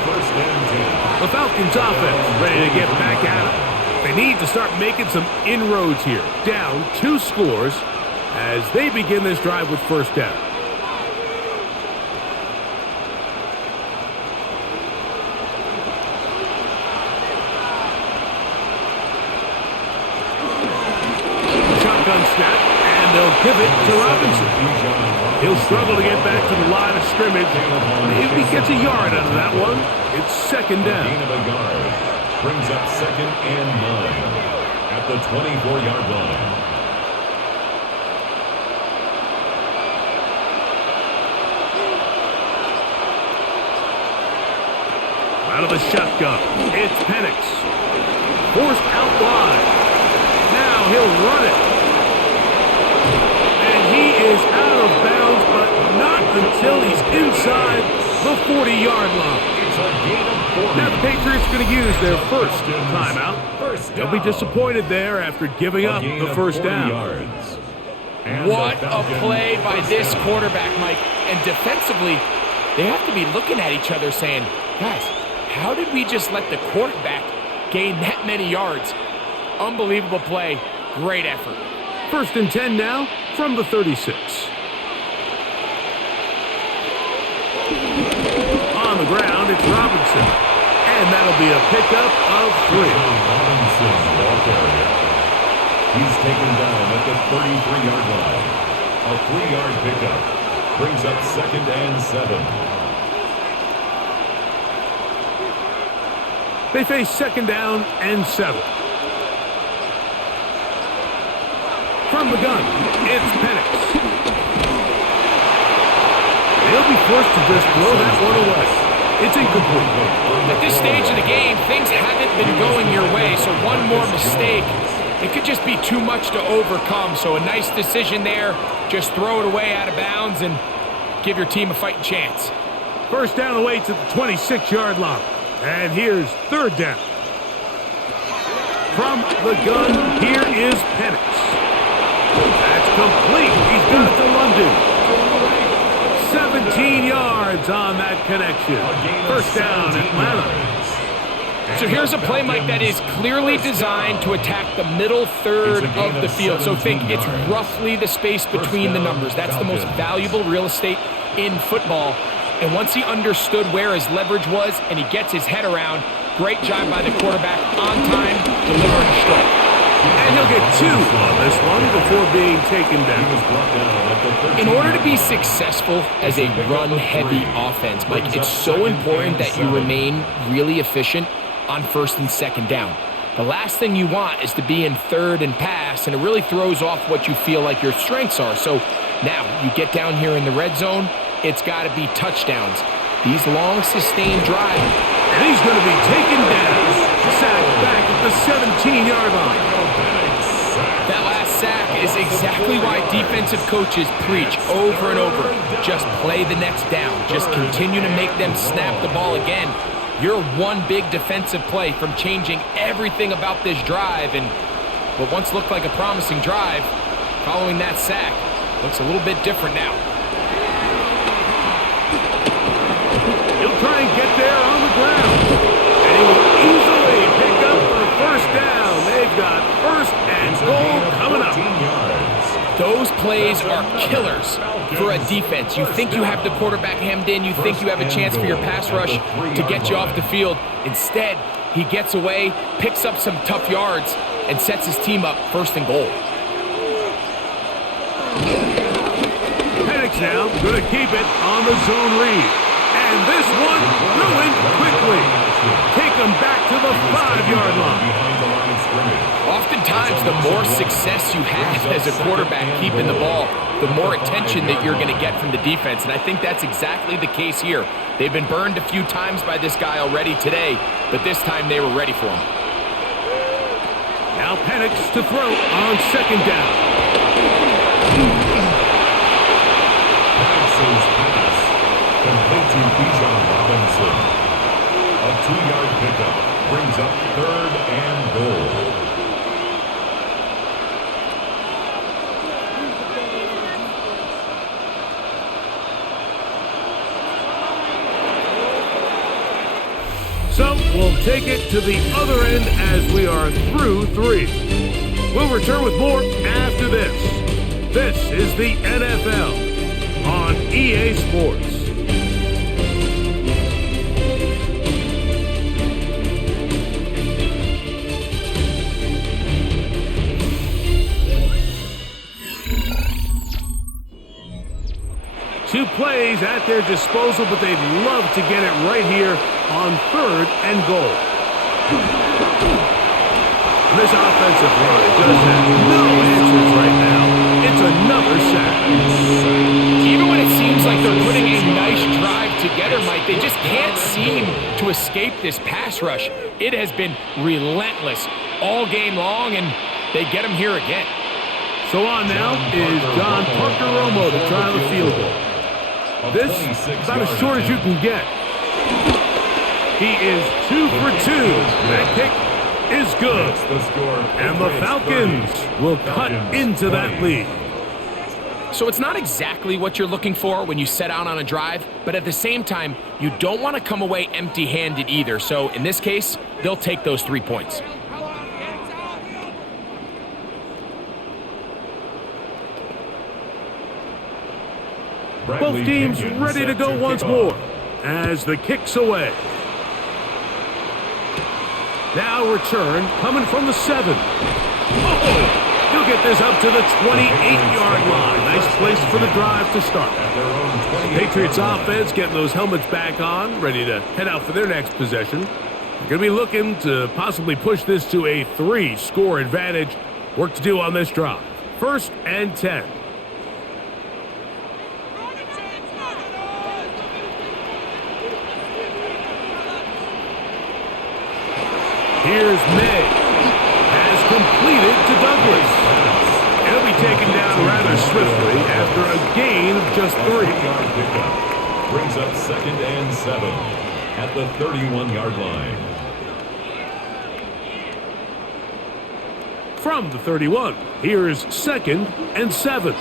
The Falcons offense ready to get back at it. They need to start making some inroads here. Down 2 scores as they begin this drive with 1st down. Shotgun snap, and they'll give it to Robinson. He'll struggle to get back to the line of scrimmage. Maybe he gets a yard out of that one. It's 2nd down. Gain of a yard brings up 2nd and 9 at the 24-yard line. Out of the shotgun, it's Penix. Forced out wide. Now he'll run it. And he is out of bounds, but not until he's inside the 40-yard line. Now the Patriots are going to use their 1st timeout. They'll be disappointed there after giving up the 1st down. What a play by this quarterback, Mike. And defensively, they have to be looking at each other saying, guys, how did we just let the quarterback gain that many yards? Unbelievable play. Great effort. 1st and 10 now from the 36. On the ground, it's Robinson. And that'll be a pickup of 3. Robinson, ball carrier. He's taken down at the 33-yard line. A 3-yard pickup brings up 2nd and 7. They face 2nd down and 7. From the gun, it's Penix. They'll be forced to just throw that one away. It's incomplete. At this stage of the game, things haven't been going your way, so one more mistake, it could just be too much to overcome. So a nice decision there. Just throw it away out of bounds and give your team a fighting chance. 1st down away to the 26-yard line. And here's 3rd down. From the gun, here is Penix. That's complete. He's got it to London. 17 yards on that connection. First down, Atlanta. So here's a play, Mike, that is clearly designed to attack the middle third of the field. So think it's roughly the space between the numbers. That's the most valuable real estate in football. And once he understood where his leverage was and he gets his head around, great job by the quarterback on time, delivering a strike. And he'll get 2 on this one before being taken down. In order to be successful as a run-heavy offense, Mike, it's so important that you remain really efficient on first and second down. The last thing you want is to be in third and pass, and it really throws off what you feel like your strengths are. So now you get down here in the red zone, it's got to be touchdowns. These long, sustained drives. And he's going to be taken down. Sacked back at the 17-yard line. That last sack is exactly why defensive coaches preach over and over. Just play the next down. Just continue to make them snap the ball again. You're one big defensive play from changing everything about this drive. And what once looked like a promising drive, following that sack, looks a little bit different now. He'll try and get there on the ground. And he will easily pick up the first down. They've got first and goal coming up. Those plays are killers for a defense. You think you have the quarterback hemmed in. You think you have a chance for your pass rush to get you off the field. Instead, he gets away, picks up some tough yards, and sets his team up first and goal. Penix now going to keep it on the zone read. And this one ruined quickly. Take him back to the 5-yard line. Oftentimes, the more success you have as a quarterback keeping the ball, the more attention that you're going to get from the defense. And I think that's exactly the case here. They've been burned a few times by this guy already today, but this time they were ready for him. Now Penix to throw on second down. Complete to Bijan Robinson. A 2-yard pickup brings up third and goal. So we'll take it to the other end as we are through 3. We'll return with more after this. This is the NFL on EA Sports. Two plays at their disposal, but they'd love to get it right here on third and goal. And this offensive line just has no answers right now. It's another sack. Even when it seems like they're putting a nice drive together, Mike, they just can't seem to escape this pass rush. It has been relentless all game long, and they get him here again. So on now is John Parker-Romo to try the field goal. This about as short as you can get. He is 2 for 2. That kick is good. And the Falcons will cut into that lead. So it's not exactly what you're looking for when you set out on a drive, but at the same time, you don't want to come away empty-handed either. So in this case, they'll take those 3 points. Both teams ready to go once more as the kick's away. Now return coming from the 7. He'll get this up to the 28-yard line. Nice place for the drive to start. Patriots offense getting those helmets back on, ready to head out for their next possession. They're going to be looking to possibly push this to a 3-score advantage. Work to do on this drive. First and 10. Here's May. Has completed to Douglas. He'll be taken down rather swiftly after a gain of just 3. Brings up second and 7 at the 31-yard line. From the 31, here's 2nd and 7. A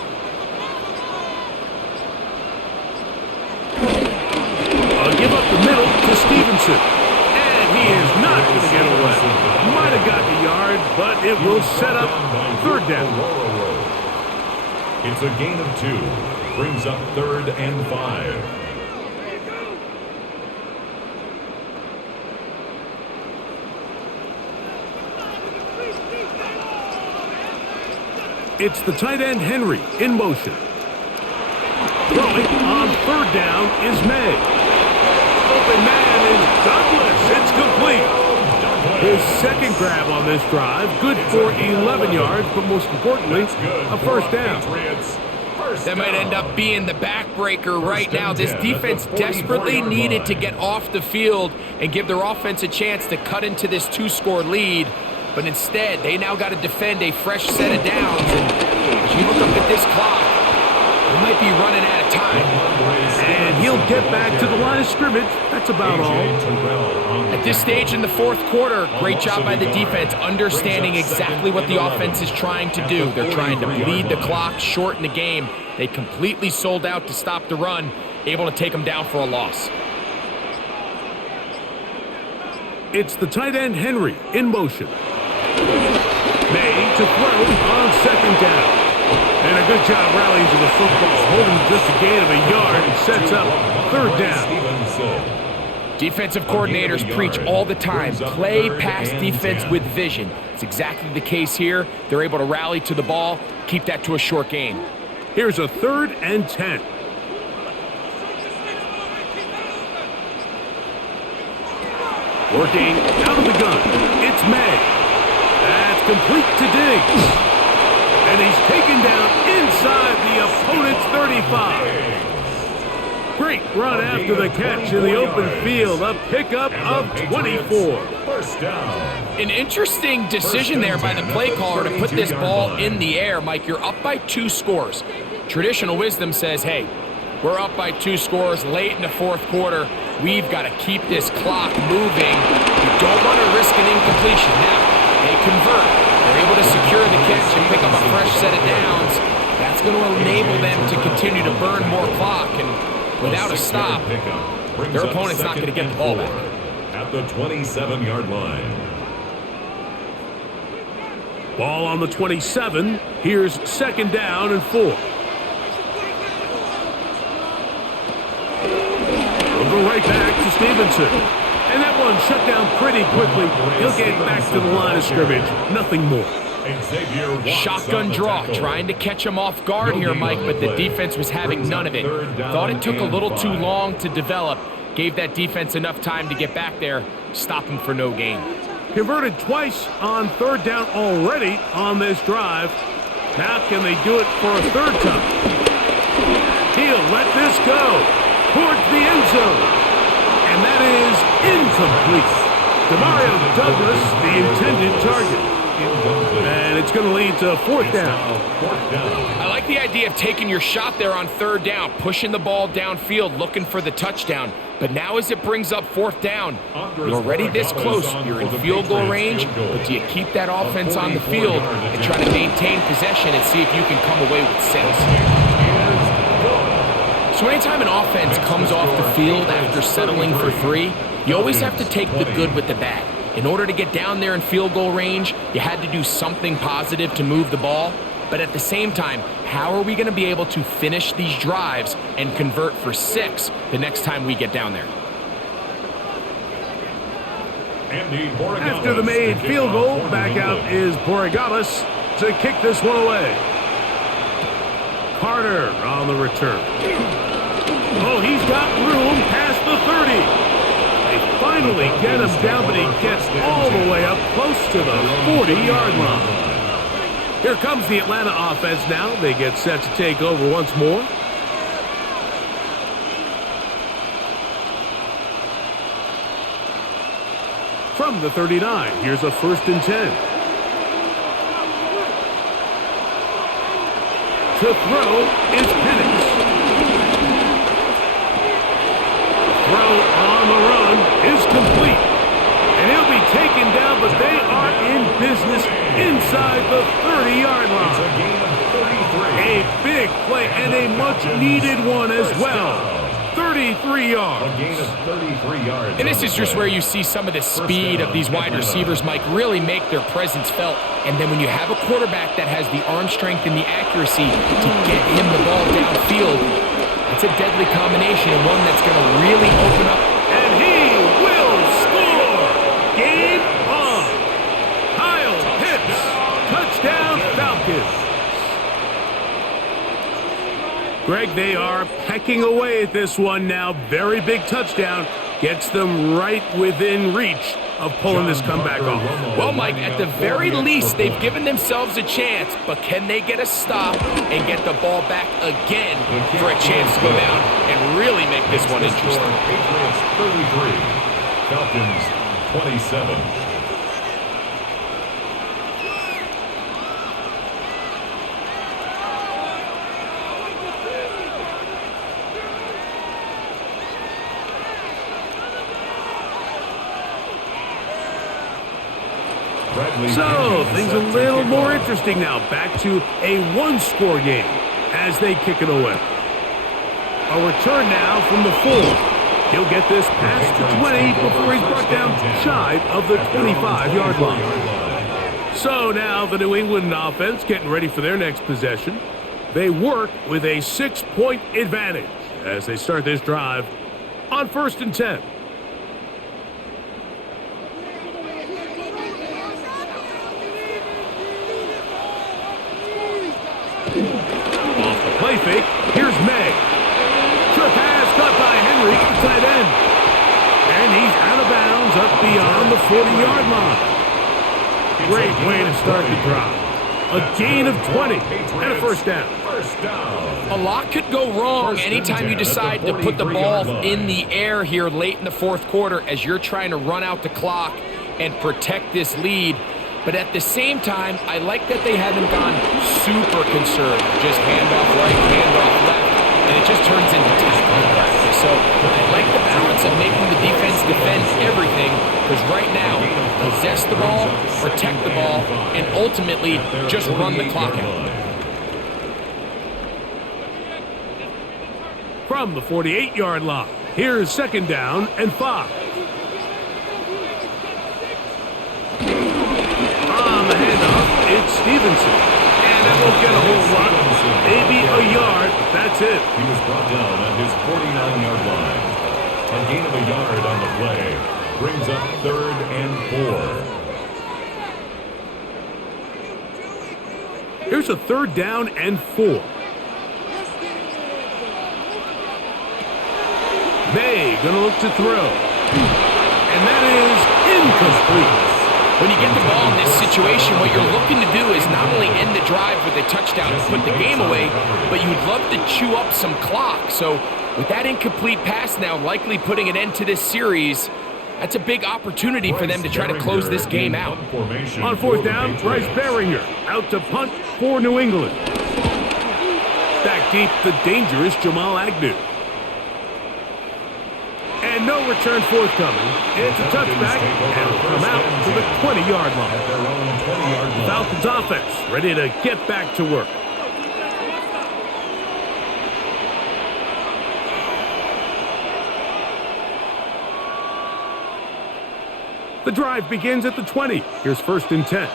give up the middle to Stevenson. And he is not going to get away. Might have gotten a yard, but it will set up 3rd down. It's a gain of 2. Brings up 3rd and 5. It's the tight end Henry in motion. Throwing on 3rd down is May. Open man is Douglas. It's complete. His 2nd grab on this drive, good for 11 yards, but most importantly, a 1st down. That might end up being the backbreaker right now. This defense desperately needed to get off the field and give their offense a chance to cut into this 2-score lead. But instead, they now got to defend a fresh set of downs. And as you look up at this clock, they might be running out of time. And he'll get back to the line of scrimmage. That's about all. At this stage in the 4th quarter, great job by the defense, understanding exactly what the offense is trying to do. They're trying to bleed the clock, shorten the game. They completely sold out to stop the run, able to take them down for a loss. It's the tight end Henry in motion. May to throw on 2nd down. And a good job rallying to the football, holding just a gain of a yard and sets up 3rd down. Defensive coordinators preach all the time, play pass defense with vision. It's exactly the case here. They're able to rally to the ball, keep that to a short gain. Here's a 3rd and 10. Working out of the gun, it's May. That's complete to Diggs. And he's taken down inside the opponent's 35. Great run after the catch in the open field. A pickup of 24. First down. An interesting decision there by the play caller to put this ball in the air. Mike, you're up by 2 scores. Traditional wisdom says, hey, we're up by 2 scores late in the 4th quarter. We've got to keep this clock moving. You don't want to risk an incompletion. Now, they convert. They're able to secure the catch and pick up a fresh set of downs. That's going to enable them to continue to burn more clock. And without a stop, their opponent's not going to get the ball back. At the 27-yard line. Ball on the 27. Here's 2nd down and 4. We'll go right back to Stevenson. And that one shut down pretty quickly. He'll get back to the line of scrimmage. Nothing more. Shotgun draw, trying to catch him off guard here, Mike, but the defense was having none of it. Thought it took a little too long to develop. Gave that defense enough time to get back there. Stop him for no gain. Converted twice on 3rd down already on this drive. Now can they do it for a 3rd time? He'll let this go towards the end zone. And that is incomplete. Demario Douglas, the intended target. And it's going to lead to 4th down. I like the idea of taking your shot there on 3rd down, pushing the ball downfield, looking for the touchdown. But now as it brings up 4th down, you're already this close. You're in field goal range, but do you keep that offense on the field and try to maintain possession and see if you can come away with 6? So anytime an offense comes off the field after settling for 3, you always have to take the good with the bad. In order to get down there in field goal range, you had to do something positive to move the ball. But at the same time, how are we going to be able to finish these drives and convert for 6 the next time we get down there? After the made field goal, back out is Borregales to kick this one away. Carter on the return. Oh, he's got room past the 30. They finally get him down, but he gets all the way up close to the 40-yard line. Here comes the Atlanta offense now. They get set to take over once more. From the 39, here's a 1st and 10. To throw is Penix. Throw on the run is complete. And he'll be taken down, but they are in business inside the 30-yard It's a line. gain of 33. A big play and a much-needed one as well. 33 A yards. gain of 33 yards. And this is just where you see some of the speed of these wide receivers, Mike, really make their presence felt. And then when you have a quarterback that has the arm strength and the accuracy to get him the ball downfield, it's a deadly combination and one that's going to really open up. And he will score. Game on. Kyle Pitts. Touchdown Falcons. Greg, they are pecking away at this one now. Very big touchdown. Gets them right within reach of pulling this comeback off. Well, Mike, at the very least, they've given themselves a chance, but can they get a stop and get the ball back again for a chance to go down and really make this one interesting? Patriots 33, Falcons 27. So, things a little more interesting now. Back to a one-score game as they kick it away. A return now from the 4. He'll get this past the 20 before he's brought down shy of the 25-yard line. So now the New England offense getting ready for their next possession. They work with a 6-point advantage as they start this drive on 1st and 10. Off the play fake, here's May. Short pass caught by Henry, the tight end. And he's out of bounds up beyond the 40-yard line. Great way to start the drive. A gain of 20 and a first down. A lot could go wrong anytime you decide to put the ball in the air here late in the 4th quarter as you're trying to run out the clock and protect this lead. But at the same time, I like that they haven't gone super conservative. Just handoff right, handoff left, and it just turns into tackling practice. So I like the balance of making the defense defend everything, because right now, possess the ball, protect the ball, and ultimately just run the clock out. From the 48-yard line, here's 2nd down and 5. On the handoff, it's Stevenson. And that won't get a whole lot. Maybe a yard. That's it. He was brought down at his 49-yard line. A gain of a yard on the play brings up 3rd and 4. Here's a 3rd down and 4. May gonna look to throw. And that is incomplete. When you get the ball in this situation, what you're looking to do is not only end the drive with a touchdown and put the game away, but you'd love to chew up some clock. So with that incomplete pass now likely putting an end to this series, that's a big opportunity for them to try to close this game out. On 4th down, Bryce Behringer out to punt for New England. Back deep, the dangerous Jamal Agnew. And no return forthcoming. It's a touchback, and it'll come out to the 20-yard line. The Falcons offense ready to get back to work. The drive begins at the 20. Here's 1st and 10.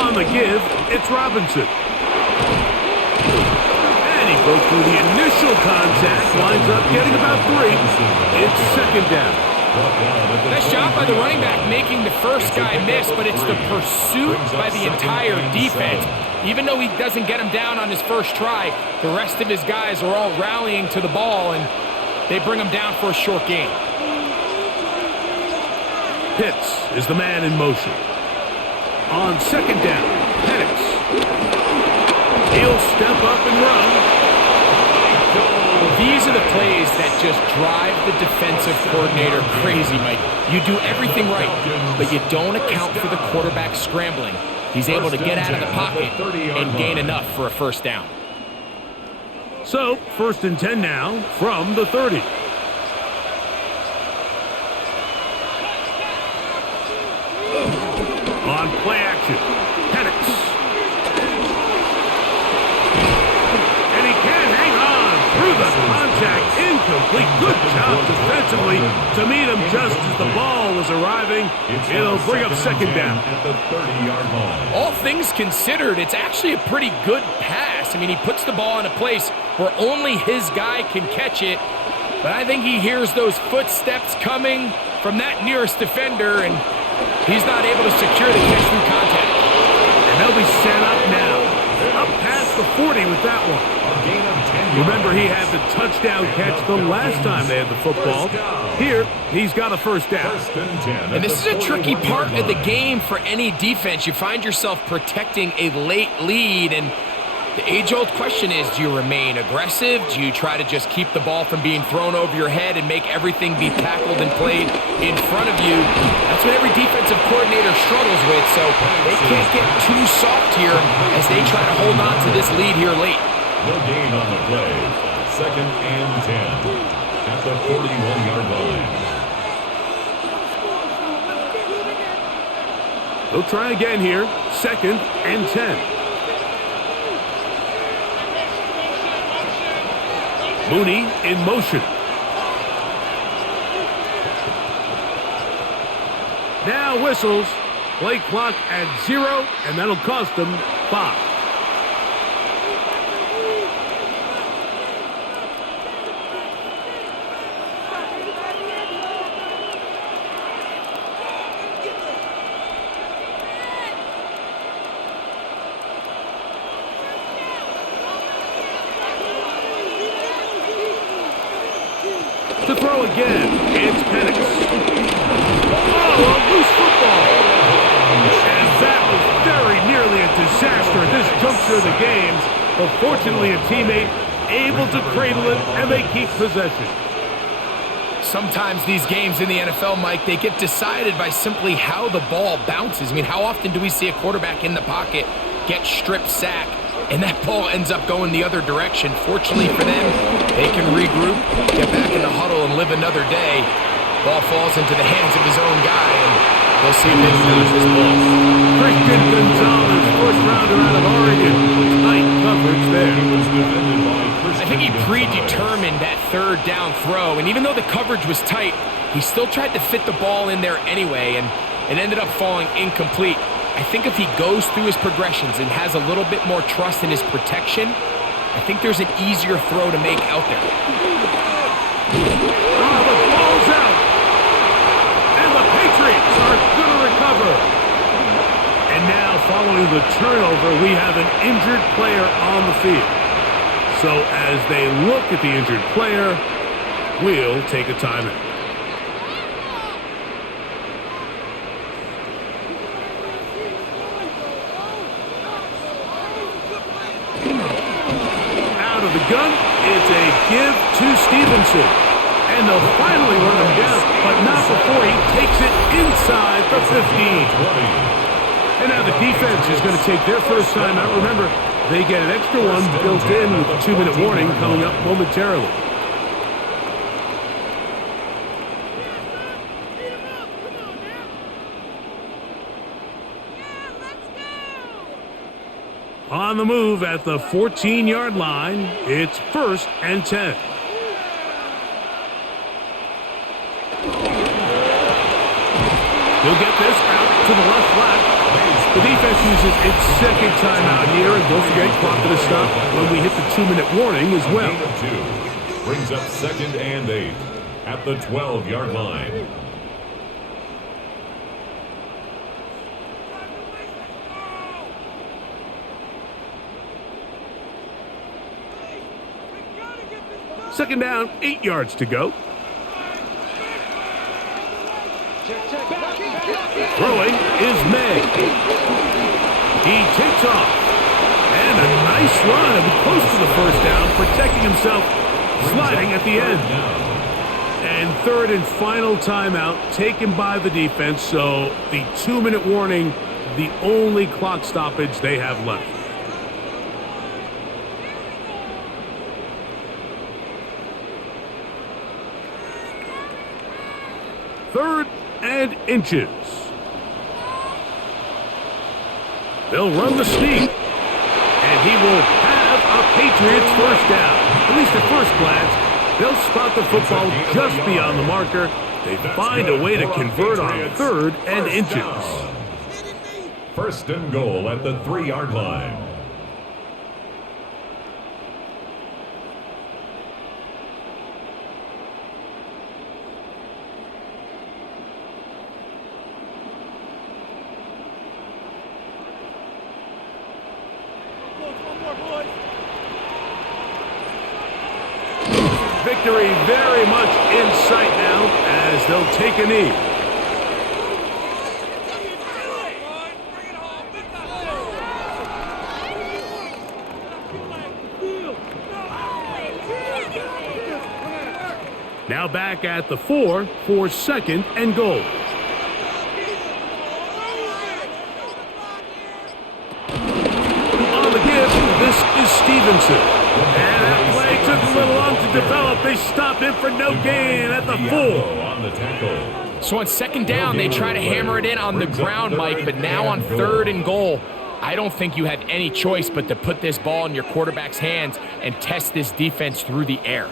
On the give, it's Robinson. And he broke through the initial contact, winds up getting about 3. It's 2nd down. Nice job by the running back making the first guy miss, but it's the pursuit by the entire defense. Even though he doesn't get him down on his first try, the rest of his guys are all rallying to the ball, and they bring him down for a short gain. Pitts is the man in motion. On 2nd down, Penix. He'll step up and run. These are the plays that just drive the defensive coordinator crazy, Mike. You do everything right, but you don't account for the quarterback scrambling. He's able to get out of the pocket and gain enough for a first down. So, 1st and 10 now from the 30. incomplete. Good job defensively to meet him just as the ball was arriving. It'll bring up second down. At the 30-yard line. All things considered, it's actually a pretty good pass. I mean, he puts the ball in a place where only his guy can catch it. But I think he hears those footsteps coming from that nearest defender, and he's not able to secure the catch through contact. And they'll be set up now. Up past the 40 with that one. A gain of 10 yards. Remember, he had the touchdown catch the last time they had the football. Here, he's got a first down. First and 10. And this is a tricky part of the game for any defense. You find yourself protecting a late lead, and the age-old question is, do you remain aggressive? Do you try to just keep the ball from being thrown over your head and make everything be tackled and played in front of you? That's what every defensive coordinator struggles with, so they can't get too soft here as they try to hold on to this lead here late. No gain on the play. Second and 10 at the 41-yard line. They'll try again here. Second and 10. Mooney in motion. Now whistles. Play clock at 0, and that'll cost them 5. To throw again, it's Penix. Oh, a loose football. And that was very nearly a disaster at this juncture of the game. But fortunately, a teammate able to cradle it, and they keep possession. Sometimes these games in the NFL, Mike, they get decided by simply how the ball bounces. I mean, how often do we see a quarterback in the pocket get strip sack, and that ball ends up going the other direction? Fortunately for them, they can regroup, get back in the huddle, and live another day. Ball falls into the hands of his own guy, and we'll see if they can finish this ball. Christian Gonzalez, first rounder out of Oregon. Tight coverage there. He was defended by Christian I think he Gonzalez. predetermined that third down throw, and even though the coverage was tight, he still tried to fit the ball in there anyway, and it ended up falling incomplete. I think if he goes through his progressions and has a little bit more trust in his protection, I think there's an easier throw to make out there. Oh, the ball's out. And the Patriots are going to recover. And now, following the turnover, we have an injured player on the field. So as they look at the injured player, we'll take a timeout. Out of the gun, it's a give to Stevenson. And they'll finally run him down, but not before he takes it inside the 15. And now the defense is going to take their first time out. Remember, they get an extra one built in with a 2-minute warning coming up momentarily. On the move at the 14-yard line, it's first and 10. He'll get this out to the left flat. The defense uses its second timeout here, and don't forget, clock to stop when we hit the 2-minute warning as well. Gain of 2 brings up second and 8 at the 12-yard line. Second down, 8 yards to go. Throwing is May. He takes off. And a nice run, close to the first down, protecting himself, sliding at the end. And third and final timeout taken by the defense, so the 2-minute warning, the only clock stoppage they have left. Third and inches. They'll run the sneak. And he will have a Patriots first down. At least at first glance, They'll spot the football just beyond the marker. They find a way to convert on 3rd and inches. First and goal at the 3-yard line. Victory very much in sight now as they'll take a knee. Now back at the 4 for 2nd and goal. On the give, this is Stevenson. And that play took a little long to develop. They stopped him for no gain at the 4. So on 2nd down, they try to hammer it in on the ground, Mike, but now on 3rd and goal, I don't think you have any choice but to put this ball in your quarterback's hands and test this defense through the air.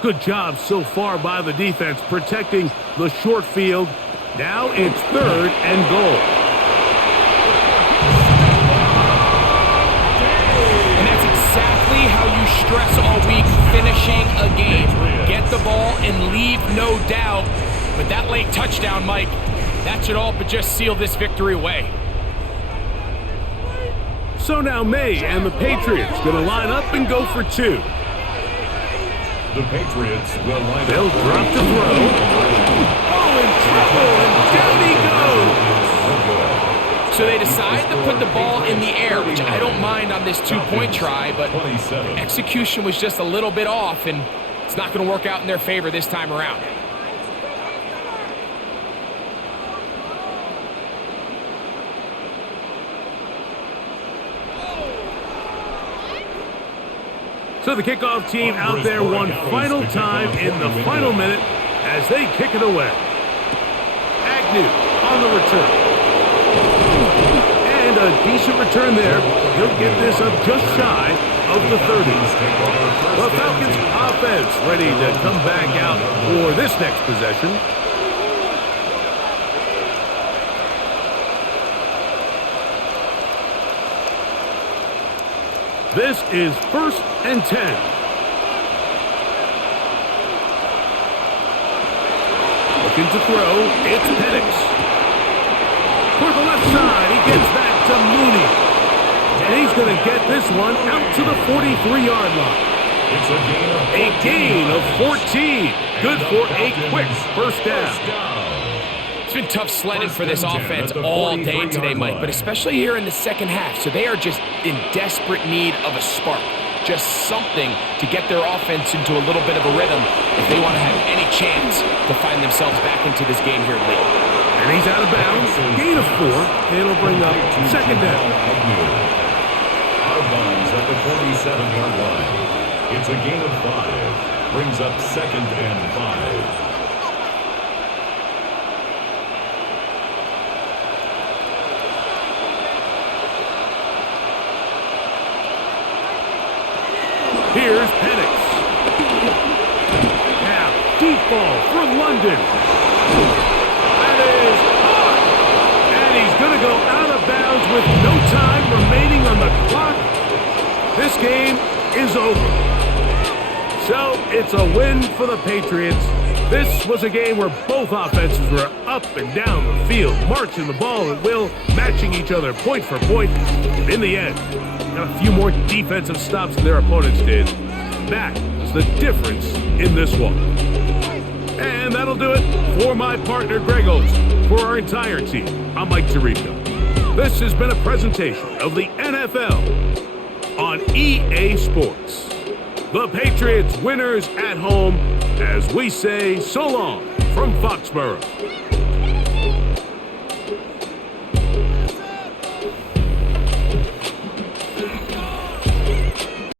Good job so far by the defense protecting the short field. Now it's 3rd and goal. And that's exactly how you stress all week finishing a game. Get the ball and leave no doubt. But that late touchdown, Mike, that should all but just seal this victory away. So now May and the Patriots going to line up and go for 2. The Patriots will line up. They'll drop to throw. Oh, in trouble, and down he goes. So they decide to put the ball in the air, which I don't mind on this 2-point try, but execution was just a little bit off, and it's not going to work out in their favor this time around. So the kickoff team out there one final time in the final minute as they kick it away. Agnew on the return. And a decent return there. He'll get this up just shy of the 30. The Falcons offense ready to come back out for this next possession. This is 1st and 10. Looking to throw, it's Penix. For the left side, he gets that to Mooney. And he's going to get this one out to the 43-yard line. It's a gain of 14. Good for a quick first down. It's been tough sledding for this offense all day today, Mike, but especially here in the second half. So they are just in desperate need of a spark, just something to get their offense into a little bit of a rhythm if they want to have any chance to find themselves back into this game here late. And he's out of bounds, gain of 4, and it'll bring up 2nd down. Out of bounds at the 47-yard line. It's a gain of 5, brings up 2nd and 5. Here's Penix. Now, deep ball for London. That is caught. And he's going to go out of bounds with no time remaining on the clock. This game is over. So, it's a win for the Patriots. This was a game where both offenses were up and down the field, marching the ball at will, matching each other point for point. And in the end, got a few more defensive stops than their opponents did. That was the difference in this one. And that'll do it for my partner, Greg Olson. For our entire team, I'm Mike Tirico. This has been a presentation of the NFL on EA Sports. The Patriots winners at home as we say so long from Foxborough.